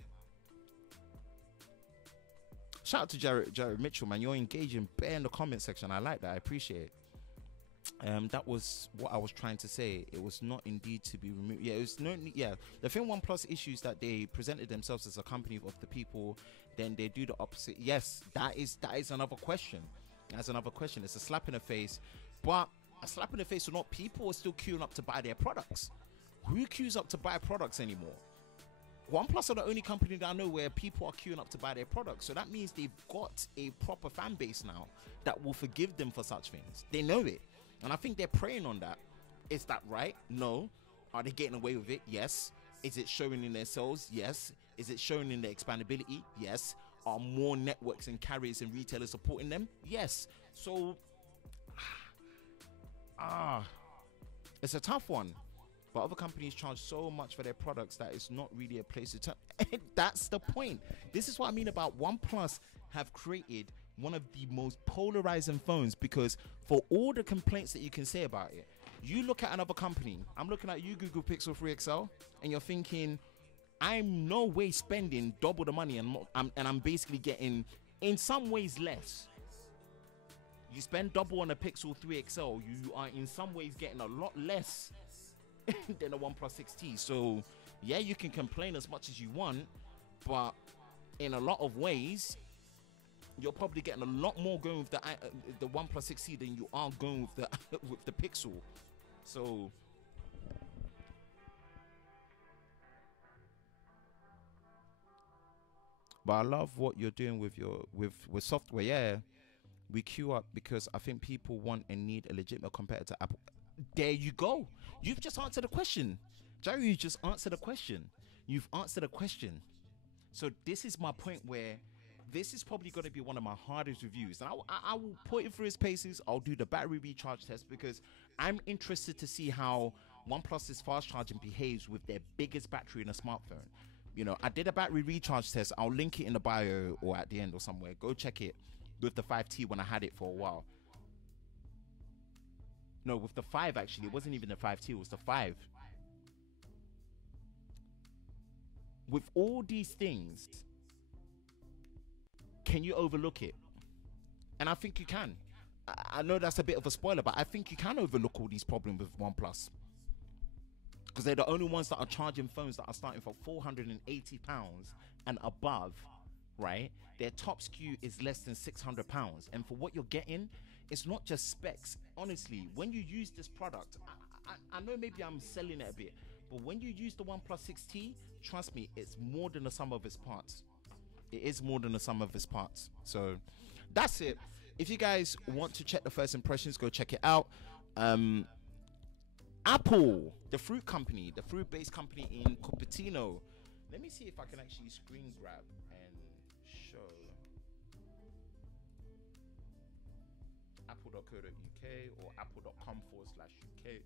Shout out to Jared Mitchell, man. You're engaging bare in the comment section. I like that. I appreciate it. That was what I was trying to say. It was not indeed to be removed. Yeah, it was no. Yeah, the thing OnePlus issues that they presented themselves as a company of the people, then they do the opposite. Yes, that is another question. That's another question. It's a slap in the face, but a slap in the face or not, people are still queuing up to buy their products. Who queues up to buy products anymore? OnePlus are the only company that I know where people are queuing up to buy their products. So that means they've got a proper fan base now that will forgive them for such things. They know it. And I think they're preying on that. Is that right? No. Are they getting away with it? Yes. Is it showing in their sales? Yes. Is it showing in their expandability? Yes. Are more networks and carriers and retailers supporting them? Yes. So, it's a tough one. But other companies charge so much for their products that it's not really a place to turn. That's the point. This is what I mean about OnePlus have created one of the most polarizing phones, because for all the complaints that you can say about it, you look at another company. I'm looking at you, Google Pixel 3 XL, and you're thinking, I'm no way spending double the money, and I'm basically getting, in some ways, less. You spend double on a Pixel 3 XL, you are in some ways getting a lot less than a OnePlus 6T. So yeah, you can complain as much as you want, but in a lot of ways you're probably getting a lot more going with the OnePlus 6T than you are going with the with the Pixel. So but I love what you're doing with your with software. Yeah, we queue up because I think people want and need a legitimate competitor to Apple. There you go. You've just answered the question. Jerry, you just answered the question. You've answered a question. So this is my point, where this is probably going to be one of my hardest reviews. And I will put it through its paces. I'll do the battery recharge test because I'm interested to see how OnePlus's fast charging behaves with their biggest battery in a smartphone. You know, I did a battery recharge test. I'll link it in the bio or at the end or somewhere. Go check it with the 5T when I had it for a while. No, with the 5 actually. It wasn't even the 5T, it was the 5. With all these things, can you overlook it? And I think you can. I know that's a bit of a spoiler, but I think you can overlook all these problems with OnePlus. Because they're the only ones that are charging phones that are starting for £480 and above, right? Their top SKU is less than £600. And for what you're getting, it's not just specs. Honestly, when you use this product, I know maybe I'm selling it a bit, but when you use the OnePlus 6T trust me, it's more than the sum of its parts. It is more than the sum of its parts. So that's it. If you guys want to check the first impressions, go check it out. Apple, the fruit company, the fruit-based company in Cupertino. Let me see if I can actually screen grab and show. Apple.co.uk or apple.com/UK.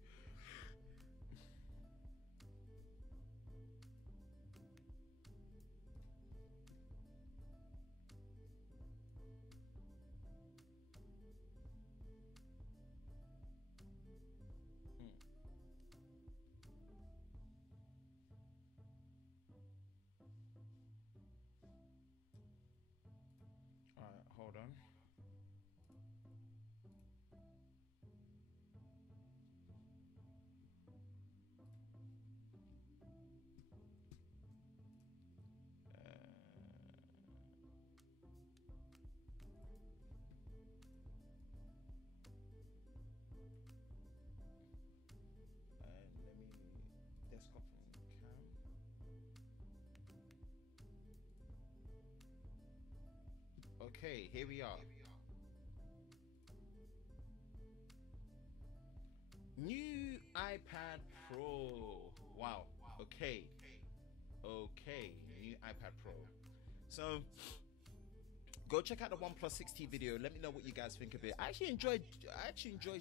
Hold on. Let me desktop from Cam. Okay, here we are. New iPad Pro. Wow. Okay. New iPad Pro. So go check out the OnePlus 6T video. Let me know what you guys think of it. I actually enjoyed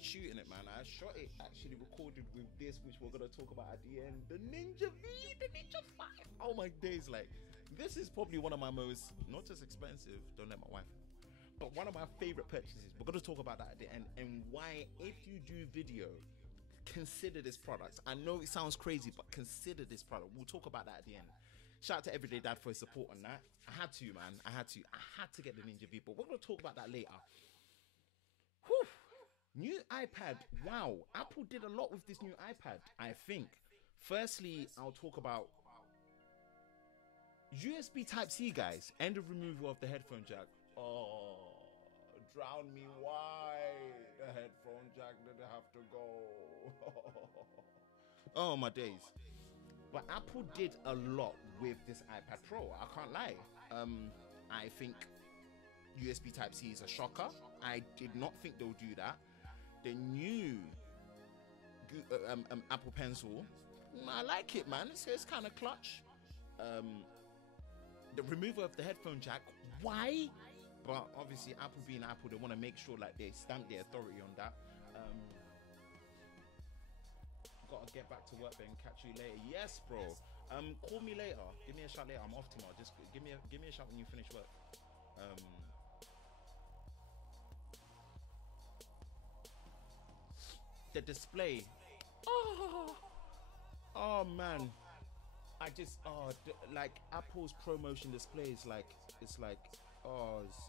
shooting it, man. I shot it, actually recorded with this, which we're gonna talk about at the end. The Ninja V, the Ninja 5. Oh my days, like this is probably one of my most, not just expensive, don't let my wife, but one of my favorite purchases. We're going to talk about that at the end, and why, if you do video, consider this product. I know it sounds crazy, but consider this product. We'll talk about that at the end. Shout out to Everyday Dad for his support on that. I had to, man. I had to get the Ninja V, but we're going to talk about that later. Whew. New iPad. Wow. Apple did a lot with this new iPad, I think. Firstly, I'll talk about USB Type-C, guys, and the removal of the headphone jack. Oh, drown me. Why the headphone jack didn't have to go? Oh my days. But Apple did a lot with this iPad Pro, I can't lie. I think USB Type-C is a shocker. I did not think they'll do that. The new Apple Pencil, I like it, man. It's kind of clutch. The removal of the headphone jack, why? But obviously Apple being Apple, they want to make sure like they stamp their authority on that. Gotta get back to work then, catch you later. Yes, bro. Call me later, give me a shout later. I'm off tomorrow. Just give me a shout when you finish work. The display, oh man, I just like Apple's ProMotion display is like, it's like,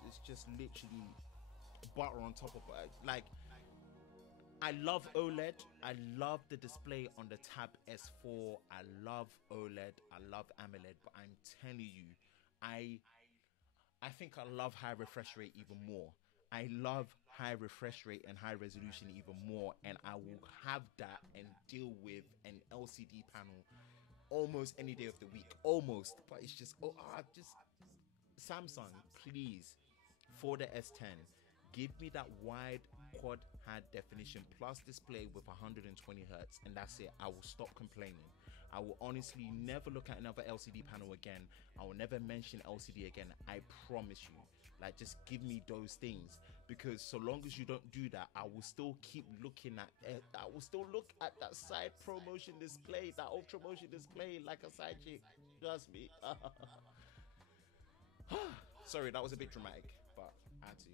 it's just literally butter on top of it. Like, I love OLED. I love the display on the Tab S4. I love OLED. I love AMOLED. But I'm telling you, I think I love high refresh rate even more. I love high refresh rate and high resolution even more, and I will have that and deal with an LCD panel almost any day of the week, almost. But it's just, just Samsung, please, for the S10, give me that wide quad high definition plus display with 120 hertz, and that's it. I will stop complaining. I will honestly never look at another LCD panel again. I will never mention LCD again. I promise you. Like, just give me those things, because so long as you don't do that, I will still keep looking at it. I will still look at that side ProMotion display, that Ultra Motion display, like a side chick. Trust me. Sorry, that was a bit dramatic, but I had to.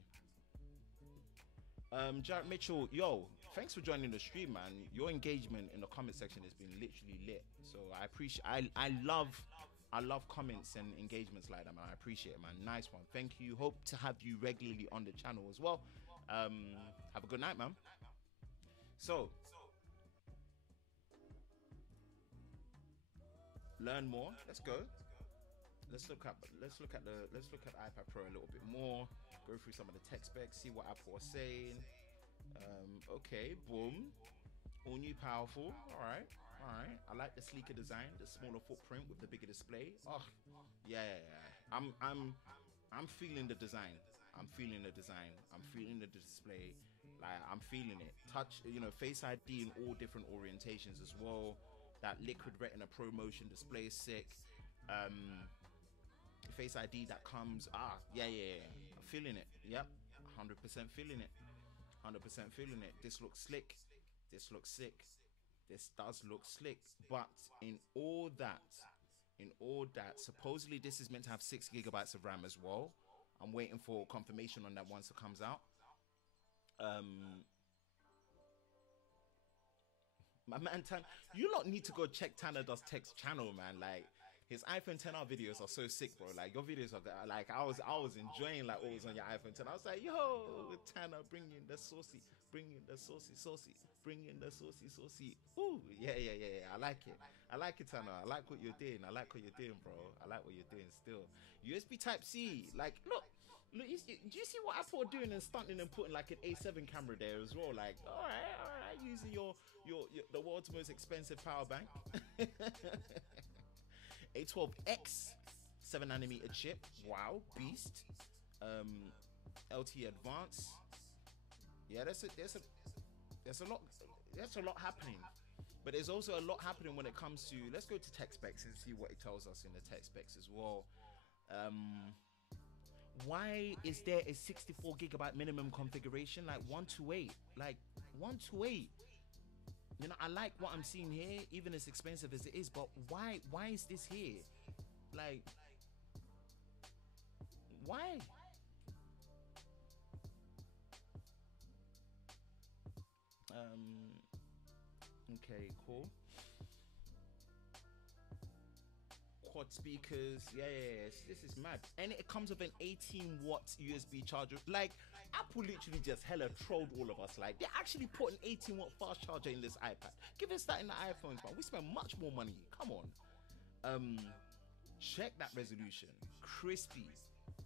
Jared Mitchell, yo, thanks for joining the stream, man. Your engagement in the comment section has been literally lit, so I appreciate. I love comments and engagements like that, man. I appreciate it, man. Nice one. Thank you. Hope to have you regularly on the channel as well. Have a good night, man. So, learn more. Let's go. Let's look at the iPad Pro a little bit more. Go through some of the tech specs, see what Apple was saying. Okay, boom. All new, powerful. All right. All right. I like the sleeker design, the smaller footprint with the bigger display. Oh, yeah. I'm feeling the design. I'm feeling the design. I'm feeling the display. Like, I'm feeling it. Touch, Face ID in all different orientations as well. That liquid retina pro motion display is sick. Face ID that comes. Yeah. I'm feeling it. Yep. 100% feeling it. 100% feeling it. This looks slick. This looks sick. This does look slick. But in all that, supposedly this is meant to have 6 gigabytes of RAM as well. I'm waiting for confirmation on that once it comes out. My man Tan, you lot need to go check Tanner Does Tech's channel, man. Like, his iPhone 10R videos are so sick, bro. Like, your videos are like, I was enjoying like what was on your iPhone 10. I was like, yo, Tanner, bring in the saucy, bring in the saucy, bring in the saucy. Ooh, yeah. I like it, Tanner. I like what you're doing. Bro. I like what you're doing still. USB Type C, like, look, do you see what Apple are doing and stunting and putting like an A7 camera there as well? Like, all right, using your the world's most expensive power bank. A12X 7nm chip. Wow, beast. LTE Advance. Yeah, there's a lot happening. But there's also a lot happening when it comes to, let's go to tech specs and see what it tells us in the tech specs as well. Why is there a 64 gigabyte minimum configuration? Like 128, like 128. I like what I'm seeing here, even as expensive as it is, but why is this here? Like, why? Okay, cool. Quad speakers, yes, this is mad. And it comes with an 18-watt USB charger. Like, Apple literally just hella trolled all of us. Like, they actually put an 18-watt fast charger in this iPad. Give us that in the iPhones, man. We spend much more money. Come on. Check that resolution. Crispy.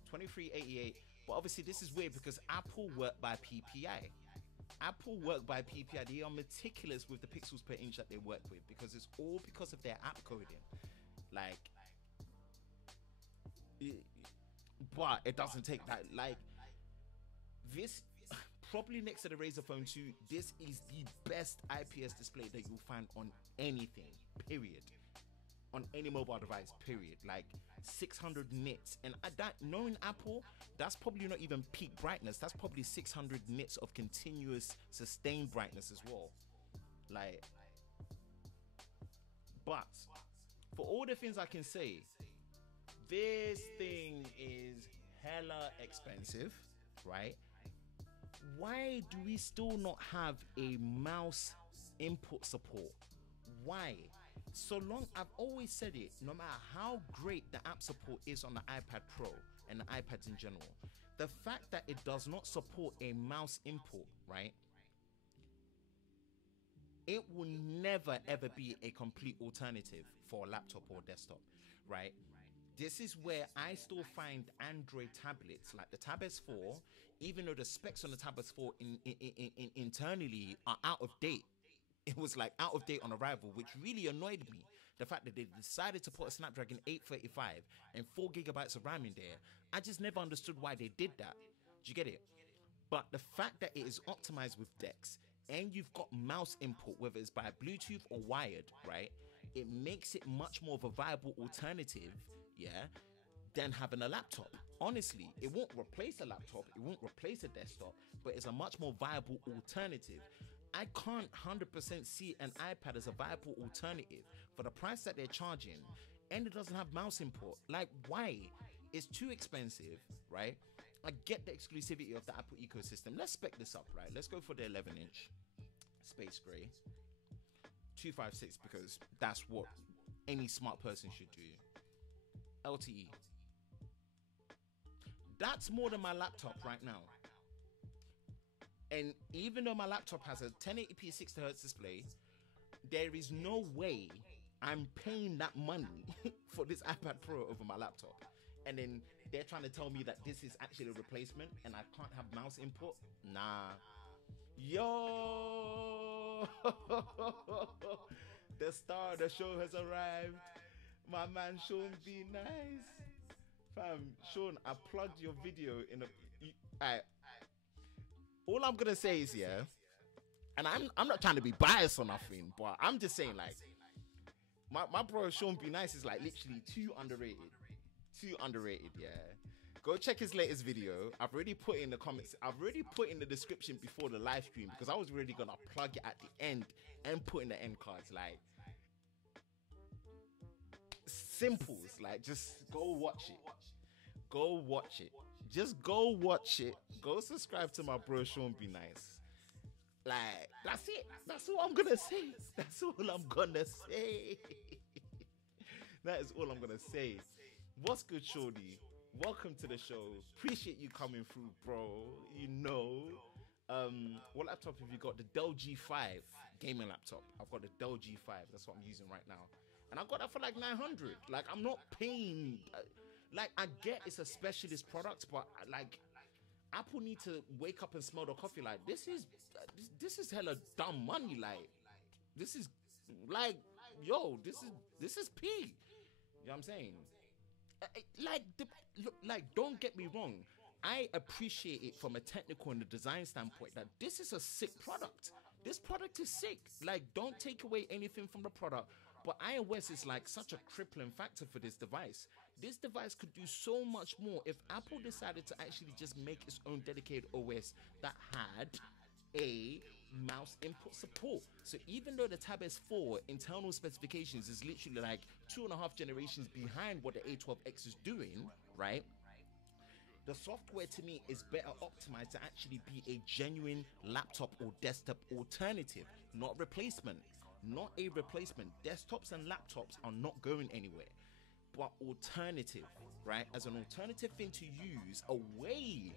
2388. But obviously this is weird because Apple work by PPI. They are meticulous with the pixels per inch that they work with because it's all because of their app coding. Like, but it doesn't take that. Like, this, probably next to the Razer Phone 2, this is the best IPS display that you'll find on anything, period. On any mobile device, period. Like, 600 nits. And that, knowing Apple, that's probably not even peak brightness. That's probably 600 nits of continuous sustained brightness as well. Like, but for all the things I can say, this thing is hella expensive, right? Why do we still not have a mouse input support? Why? So long, I've always said it, no matter how great the app support is on the iPad Pro and the iPads in general, the fact that it does not support a mouse input, right? It will never ever be a complete alternative for a laptop or desktop, right? This is where I still find Android tablets like the Tab S4, even though the specs on the Tab S4 internally are out of date. It was like out of date on arrival, which really annoyed me. The fact that they decided to put a Snapdragon 835 and 4 gigabytes of RAM in there, I just never understood why they did that. Do you get it? But the fact that it is optimized with DeX and you've got mouse input, whether it's by Bluetooth or wired, right? It makes it much more of a viable alternative, yeah, than having a laptop. Honestly, it won't replace a laptop, it won't replace a desktop, but it's a much more viable alternative. I can't 100% see an iPad as a viable alternative for the price that they're charging, and it doesn't have mouse input. Like, why? It's too expensive, right? I get the exclusivity of the Apple ecosystem. Let's spec this up, right? Let's go for the 11-inch space gray 256 because that's what any smart person should do. LTE. That's more than my laptop right now. And even though my laptop has a 1080p 60Hz display, there is no way I'm paying that money for this iPad Pro over my laptop. And then they're trying to tell me that this is actually a replacement and I can't have mouse input. Nah. Yo. The star of the show has arrived. My man ShawnBNice. Fam, Sean, I plugged your video in a... all I'm gonna say is, yeah, and I'm not trying to be biased or nothing, but I'm just saying, like, my bro ShawnBNice is like literally too underrated. Too underrated, yeah. Go check his latest video. I've already put in the comments. I've already put in the description before the live stream because I was really gonna plug it at the end and put in the end cards. Like, simples. Like, just go watch it. Go watch it. Just go watch it. Go subscribe to my bro ShawnBNice. Like, that's it. That's all I'm gonna say. That's all I'm gonna say. That is all I'm gonna say. What's good, Shorty? Welcome to the show. Appreciate you coming through, bro. You know, what laptop have you got? The Dell G5 gaming laptop. I've got the Dell G5. That's what I'm using right now, and I got that for like 900. Like, I'm not paying. Like, I get it's a specialist product, but like, Apple need to wake up and smell the coffee. Like, this is hella dumb money. Like, this is like, yo, this is P. You know what I'm saying? Like, don't get me wrong. I appreciate it from a technical and a design standpoint that this is a sick product. This product is sick. Like, don't take away anything from the product. But iOS is like such a crippling factor for this device. This device could do so much more if Apple decided to actually just make its own dedicated OS that had a mouse input support. So even though the Tab S4 internal specifications is literally like 2.5 generations behind what the A12X is doing, right? The software to me is better optimized to actually be a genuine laptop or desktop alternative, not replacement. Not a replacement. Desktops and laptops are not going anywhere, but alternative, right? As an alternative thing to use away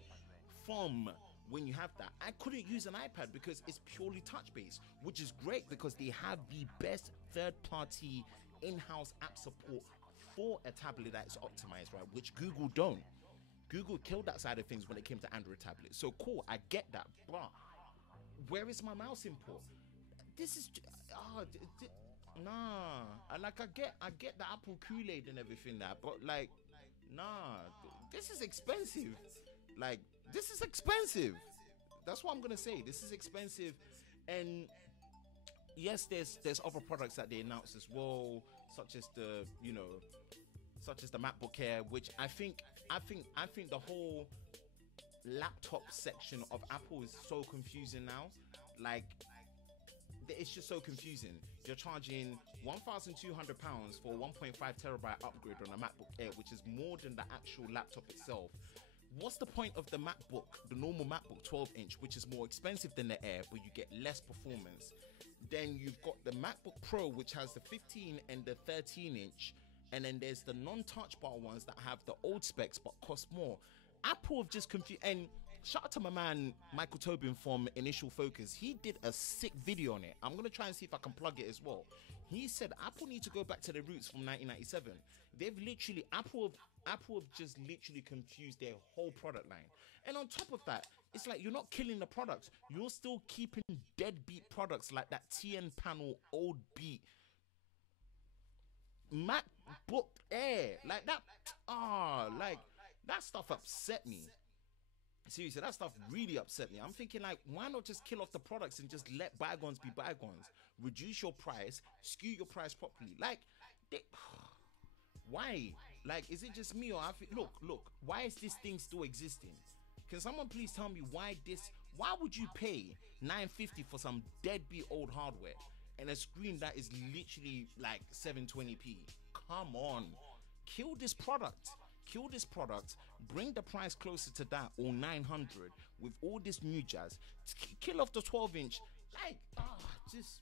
from when you have that. I couldn't use an iPad because it's purely touch based, which is great because they have the best third-party in-house app support for a tablet that is optimized, right? Which Google don't. Google killed that side of things when it came to Android tablets. So cool, I get that, but where is my mouse import? This is nah. Like, I get the Apple Kool-Aid and everything that, but like, nah, this is expensive. Like, this is expensive. That's what I'm gonna say. This is expensive, and yes, there's other products that they announced as well, such as the MacBook Air, which I think the whole laptop section of Apple is so confusing now. Like, it's just so confusing. You're charging £1,200 for a 1.5 terabyte upgrade on a MacBook Air, which is more than the actual laptop itself. What's the point of the MacBook, the normal MacBook 12-inch, which is more expensive than the Air, but you get less performance? Then you've got the MacBook Pro, which has the 15 and the 13-inch, and then there's the non-touch bar ones that have the old specs but cost more. Apple have just confused. And shout out to my man Michael Tobin from Initial Focus. He did a sick video on it. I'm gonna try and see if I can plug it as well. He said Apple need to go back to the roots from 1997. They've literally Apple have just literally confused their whole product line. And on top of that, it's like you're not killing the products. You're still keeping deadbeat products like that TN panel old beat MacBook Air, like that. Like, that stuff upset me. Seriously, that stuff really upset me. I'm thinking, like, why not just kill off the products and just let bygones be bygones? Reduce your price, skew your price properly. Like, why? Like, is it just me, or I feel, look, why is this thing still existing? Can someone please tell me why would you pay $950 for some deadbeat old hardware and a screen that is literally like 720p? Come on, kill this product. Bring the price closer to that, or 900 with all this new jazz. Kill off the 12-inch. Like, just,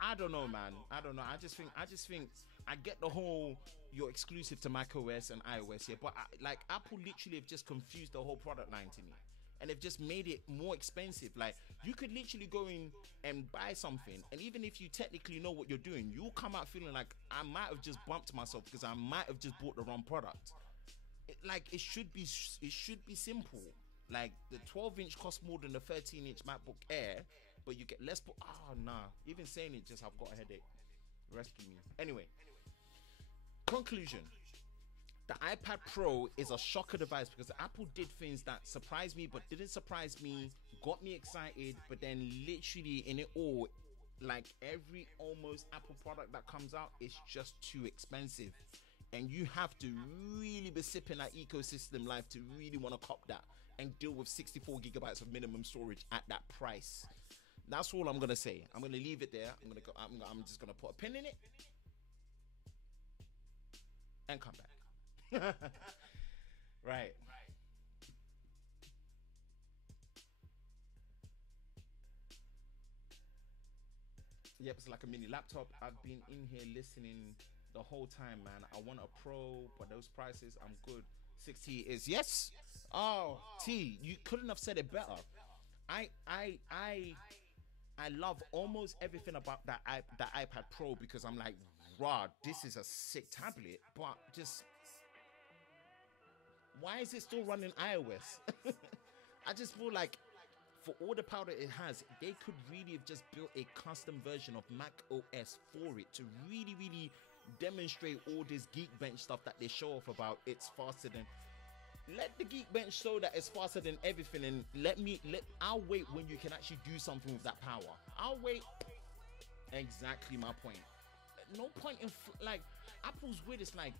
I don't know, man. I don't know. I just think I get the whole you're exclusive to macOS and iOS here, but like, Apple literally have just confused the whole product line to me, and they've just made it more expensive. Like, you could literally go in and buy something, and even if you technically know what you're doing, you'll come out feeling like, I might have just bumped myself because I might have just bought the wrong product. It should be simple. Like, the 12-inch costs more than the 13-inch MacBook Air, but you get less. Oh nah, even saying it, just I've got a headache. Rescue me. Anyway, conclusion. The iPad Pro is a shocker device because Apple did things that surprised me but didn't surprise me, got me excited, but then literally in it all, like every almost Apple product that comes out is just too expensive. And you have to really be sipping that ecosystem life to really want to cop that and deal with 64 gigabytes of minimum storage at that price. That's all I'm going to say. I'm going to leave it there. I'm just going to put a pin in it and come back. Right. Yep, it's like a mini laptop. I've been in here listening the whole time, man. I want a Pro, but those prices, I'm good. 60 is yes. Oh, T, you couldn't have said it better. I love almost everything about that iPad Pro because I'm like, wow, this is a sick tablet, but just why is it still running iOS? I just feel like for all the power that it has, they could really have just built a custom version of Mac OS for it to really, really demonstrate all this Geekbench stuff that they show off about. It's faster than. Let the Geekbench show that it's faster than everything, and I'll wait when you can actually do something with that power. I'll wait. Exactly my point. No point in like Apple's weird. It's like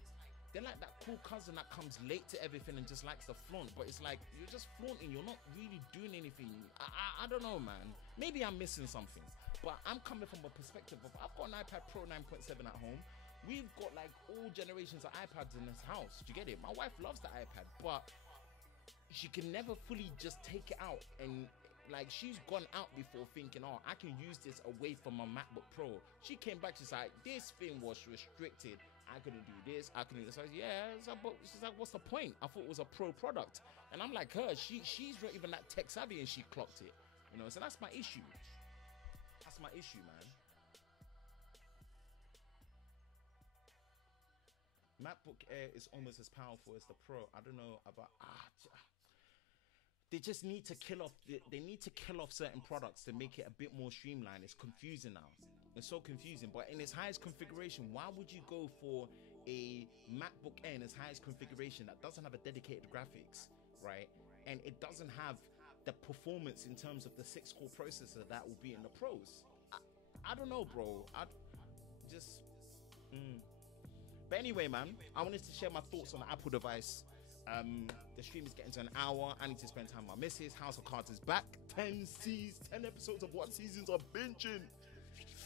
they're like that cool cousin that comes late to everything and just likes to flaunt, but it's like you're just flaunting, you're not really doing anything. I don't know, man. Maybe I'm missing something, but I'm coming from a perspective of I've got an iPad Pro 9.7 at home. We've got like all generations of iPads in this house. Do you get it? My wife loves the iPad, but she can never fully just take it out, and like she's gone out before thinking, oh, I can use this away from my MacBook Pro. She came back, she's like, this thing was restricted. I couldn't do this, I couldn't do this. I was, yeah, she's like, what's the point? I thought it was a Pro product. And I'm like her, she's not even that tech savvy and she clocked it. You know, so that's my issue. That's my issue, man. MacBook Air is almost as powerful as the Pro. I don't know about they just need to kill off. They need to kill off certain products to make it a bit more streamlined. It's confusing now. It's so confusing. But in its highest configuration, why would you go for a MacBook Air in its highest configuration that doesn't have a dedicated graphics, right? And it doesn't have the performance in terms of the 6-core processor that will be in the Pros. I don't know, bro. But anyway, man, I wanted to share my thoughts on the Apple device. The stream is getting to an hour. I need to spend time with my missus. House of Cards is back. 10 episodes of what seasons are binging.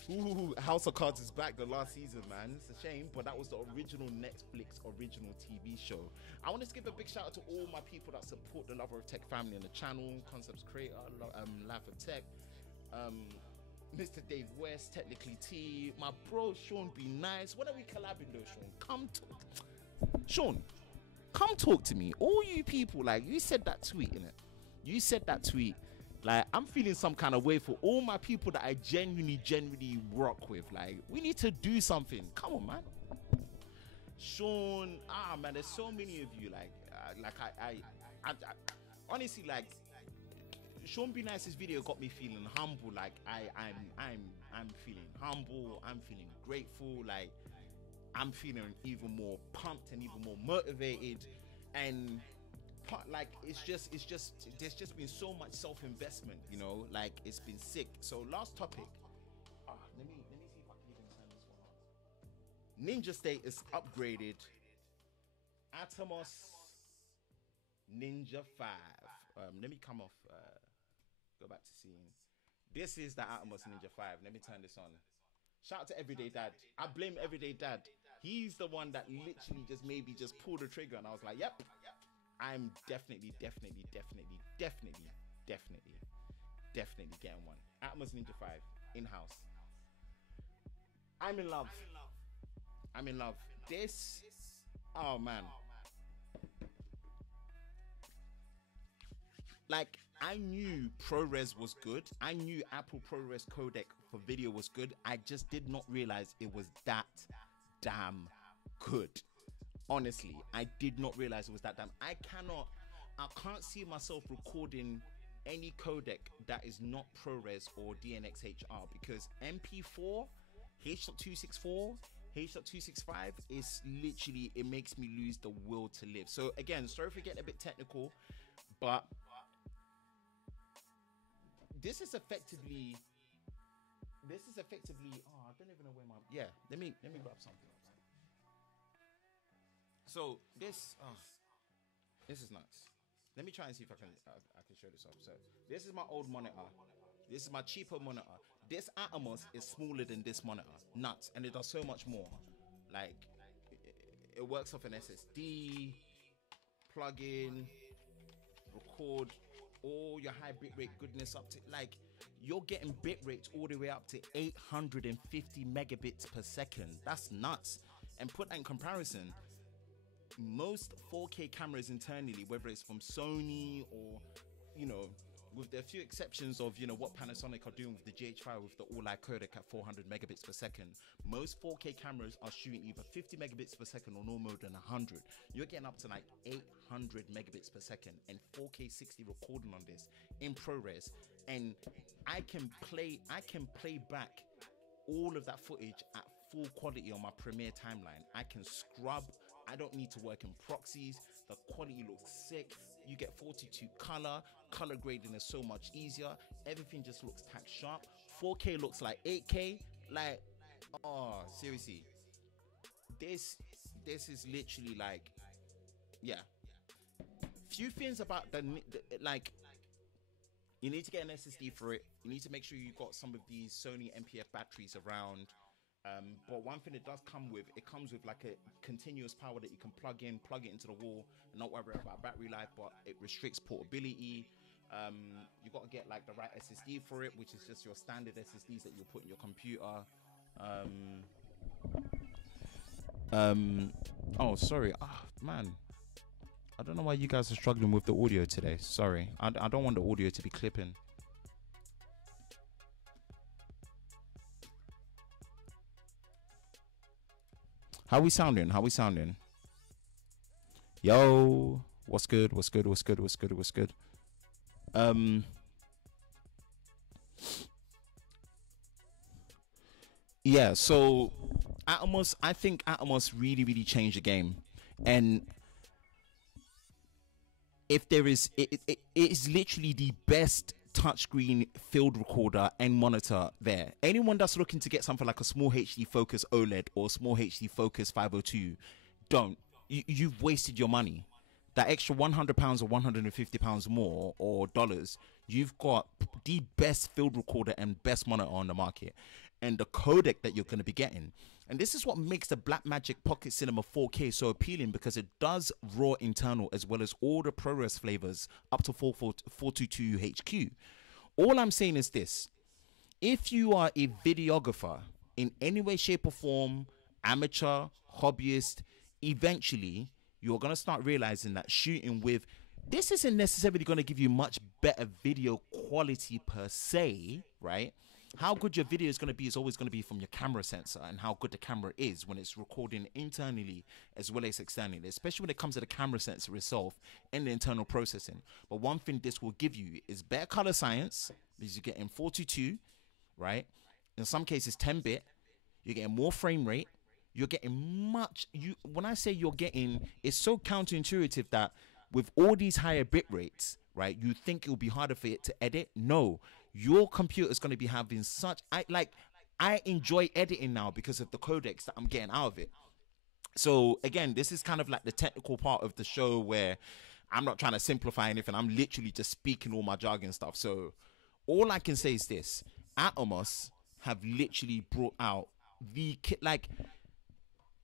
Ooh, House of Cards is back, the last season, man. It's a shame, but that was the original Netflix original TV show. I want to give a big shout out to all my people that support the Lover of Tech family on the channel, Concepts Creator, Life of Tech, Mr. Dave West, Technically T, my bro ShawnBNice. When are we collabing though, Sean? Sean, come talk to me. All you people, like, you said that tweet, innit? You said that tweet. Like, I'm feeling some kind of way for all my people that I genuinely rock with. Like, we need to do something. Come on, man. Sean, man, there's so many of you. Like, I honestly, like, ShawnBNice's video got me feeling humble. Like, I'm feeling humble. I'm feeling grateful. Like, I'm feeling even more pumped and even more motivated. And like, it's just there's just been so much self-investment, you know, like, it's been sick. So last topic, let me see if I can even turn this one on. Ninja State is upgraded. Atomos Ninja V. Let me come off, go back to seeing. This is the Atomos Ninja V. Let me turn this on. Shout out to Everyday Dad. I blame Everyday Dad. He's the one that literally just pulled the trigger, and I was like, yep, I'm definitely getting one. Atomos Ninja V in-house. I'm in love. This, oh man. Like, I knew ProRes was good. I knew Apple ProRes codec for video was good. I just did not realize it was that damn good. Honestly, I did not realize it was that damn. I can't see myself recording any codec that is not ProRes or DNxHR, because MP4, H.264, H.265 is literally, it makes me lose the will to live. So again, sorry for getting a bit technical, but this is effectively, oh, I don't even know where my, yeah, let me grab something. So this is nuts. Let me try and see if I can show this off. So this is my old monitor. This is my cheaper monitor. This Atomos is smaller than this monitor. Nuts. And it does so much more. Like, it works off an SSD, plug in, record all your high bitrate goodness up to, like, you're getting bit rates all the way up to 850 megabits per second. That's nuts. And put that in comparison, most 4K cameras internally, whether it's from Sony or, you know, with the few exceptions of, you know, what Panasonic are doing with the GH5 with the all-eye codec at 400 megabits per second, most 4K cameras are shooting either 50 megabits per second or no more than 100. You're getting up to like 800 megabits per second and 4K 60 recording on this in ProRes, and I can play back all of that footage at full quality on my Premiere timeline. I can scrub. I don't need to work in proxies. The quality looks sick. You get 42 color grading is so much easier. Everything just looks tack sharp. 4K looks like 8K. Like, oh, seriously, this is literally like, yeah. Few things about the like, you need to get an SSD for it. You need to make sure you got some of these Sony MPF batteries around. But one thing it does come with, it comes with like a continuous power that you can plug it into the wall and not worry about battery life, but it restricts portability. You got to get like the right SSD for it, which is just your standard SSDs that you'll put in your computer. Oh, sorry. Man, I don't know why you guys are struggling with the audio today. Sorry. I don't want the audio to be clipping. How we sounding? Yo, what's good? Yeah, so Atomos, I think Atomos really changed the game. And if there is, it is literally the best touchscreen field recorder and monitor there. Anyone that's looking to get something like a small HD focus OLED or small HD focus 502, don't. You've wasted your money. That extra £100 or £150 more or dollars, you've got the best field recorder and best monitor on the market, and the codec that you're going to be getting. And this is what makes the Blackmagic Pocket Cinema 4K so appealing, because it does raw internal as well as all the ProRes flavors up to 422 HQ. All I'm saying is this: if you are a videographer in any way, shape or form, amateur, hobbyist, eventually you're going to start realizing that shooting with this isn't necessarily going to give you much better video quality per se, right? How good your video is going to be is always going to be from your camera sensor and how good the camera is when it's recording internally as well as externally, especially when it comes to the camera sensor itself and the internal processing. But one thing this will give you is better color science, because you're getting 422, right? In some cases 10-bit. You're getting more frame rate. You're getting much. When I say you're getting, it's so counterintuitive that with all these higher bit rates, right, you think it'll be harder for it to edit. No, your computer is going to be having such, I enjoy editing now because of the codecs that I'm getting out of it. So again, this is kind of like the technical part of the show where I'm not trying to simplify anything. I'm literally just speaking all my jargon stuff. So all I can say is this: Atomos have literally brought out the kit. Like,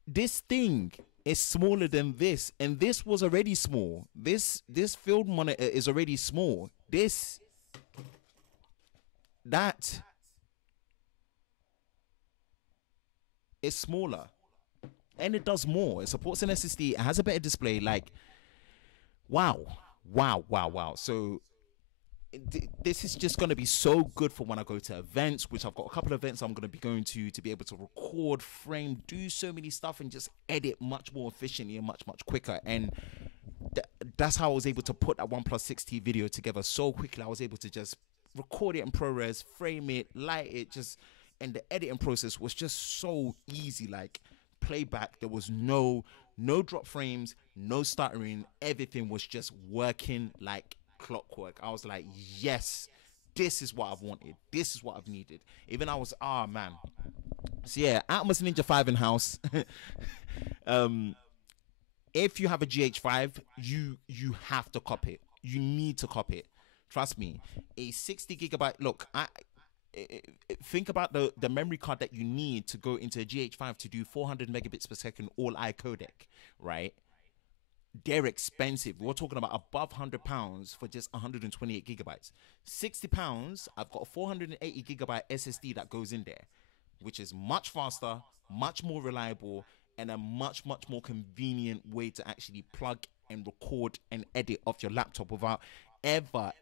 this thing is smaller than this, and this was already small. This field monitor is already small. That is smaller, and it does more. It supports an SSD. It has a better display. Like, wow. So this is just going to be so good for when I go to events, which I've got a couple of events I'm going to be going to be able to record, frame, do so many stuff and just edit much more efficiently and much quicker. And that's how I was able to put that OnePlus 6T video together so quickly. I was able to just record it in ProRes, frame it, light it, just, and the editing process was just so easy. Like playback, there was no drop frames, no stuttering. Everything was just working like clockwork. I was like, yes, this is what I've wanted. This is what I've needed. Even I was, man. So yeah, Atomos Ninja V in house. If you have a GH5, you have to cop it. You need to cop it. Trust me. A 60 gigabyte. Look, think about the memory card that you need to go into a GH5 to do 400 megabits per second all I codec, right? They're expensive. We're talking about above £100 for just 128 gigabytes. £60, I've got a 480 gigabyte SSD that goes in there, which is much faster, much more reliable, and a much more convenient way to actually plug and record and edit off your laptop without ever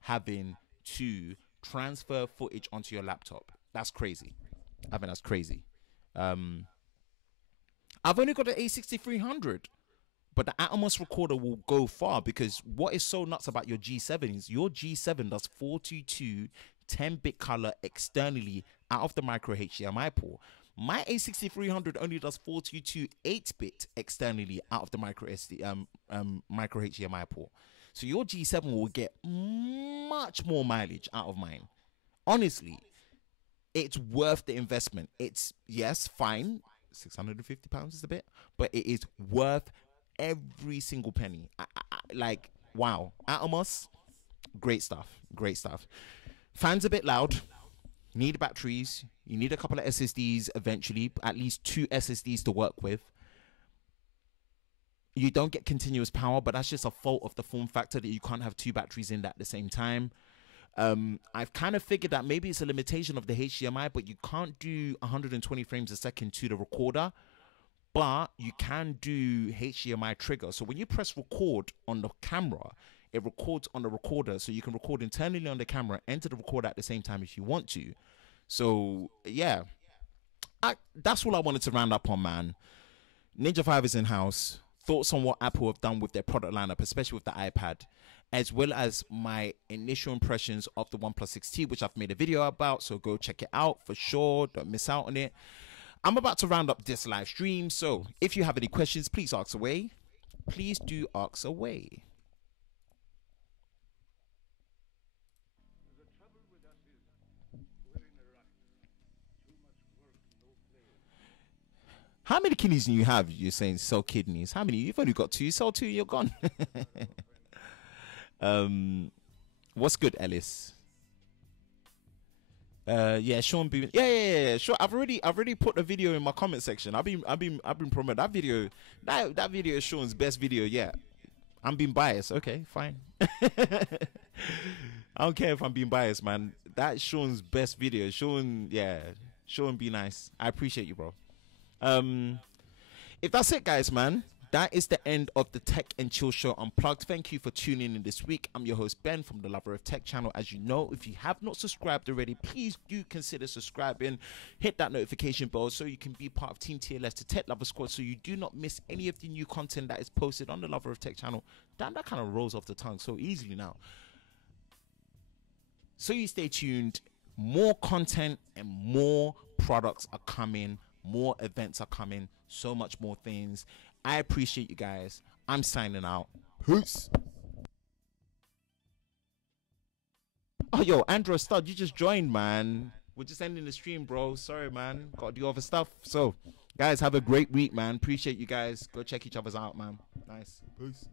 having to transfer footage onto your laptop. That's crazy. I mean, that's crazy. I've only got an A6300, but the Atomos recorder will go far, because what is so nuts about your G7 is your G7 does 422 10-bit color externally out of the micro HDMI port. My A6300 only does 422 8-bit externally out of the micro HDMI port. So your G7 will get much more mileage out of mine. Honestly, it's worth the investment. It's, yes, fine, £650 is a bit, but it is worth every single penny. Like, wow. Atomos, great stuff. Great stuff. Fans a bit loud. Need batteries. You need a couple of SSDs eventually, at least 2 SSDs to work with. You don't get continuous power, but that's just a fault of the form factor that you can't have 2 batteries in at the same time. I've kind of figured that maybe it's a limitation of the HDMI, but you can't do 120 frames a second to the recorder, but you can do HDMI trigger. So when you press record on the camera, it records on the recorder, so you can record internally on the camera, enter the recorder at the same time if you want to. So yeah, that's all I wanted to round up on, man. Ninja V is in house. Thoughts on what Apple have done with their product lineup, especially with the iPad, as well as my initial impressions of the OnePlus 6T, which I've made a video about, so go check it out for sure. Don't miss out on it. I'm about to round up this live stream, so if you have any questions, please ask away. Please do ask away. How many kidneys do you have? You're saying sell kidneys. How many? You've only got 2. Sell 2, you're gone. What's good, Ellis? Yeah, Sean B. Yeah. Sure. I've already put a video in my comment section. I've been promoting that video. That video is Sean's best video yet. I'm being biased. Okay, fine. I don't care if I'm being biased, man. That's Sean's best video. ShawnBNice. I appreciate you, bro. If that's it, guys, man, that is the end of the Tech and Chill Show Unplugged. Thank you for tuning in this week. I'm your host, Ben, from the Lover of Tech channel. As you know, if you have not subscribed already, please do consider subscribing. Hit that notification bell so you can be part of Team TLS, the Tech Lover Squad, so you do not miss any of the new content that is posted on the Lover of Tech channel. Damn, that kind of rolls off the tongue so easily now. So you stay tuned. More content and more products are coming. More events are coming. So much more things. I appreciate you guys. I'm signing out. Peace. Oh, yo, Andrew Stud, you just joined, man. We're just ending the stream, bro. Sorry, man. Got to do other stuff. So, guys, have a great week, man. Appreciate you guys. Go check each other's out, man. Nice. Peace.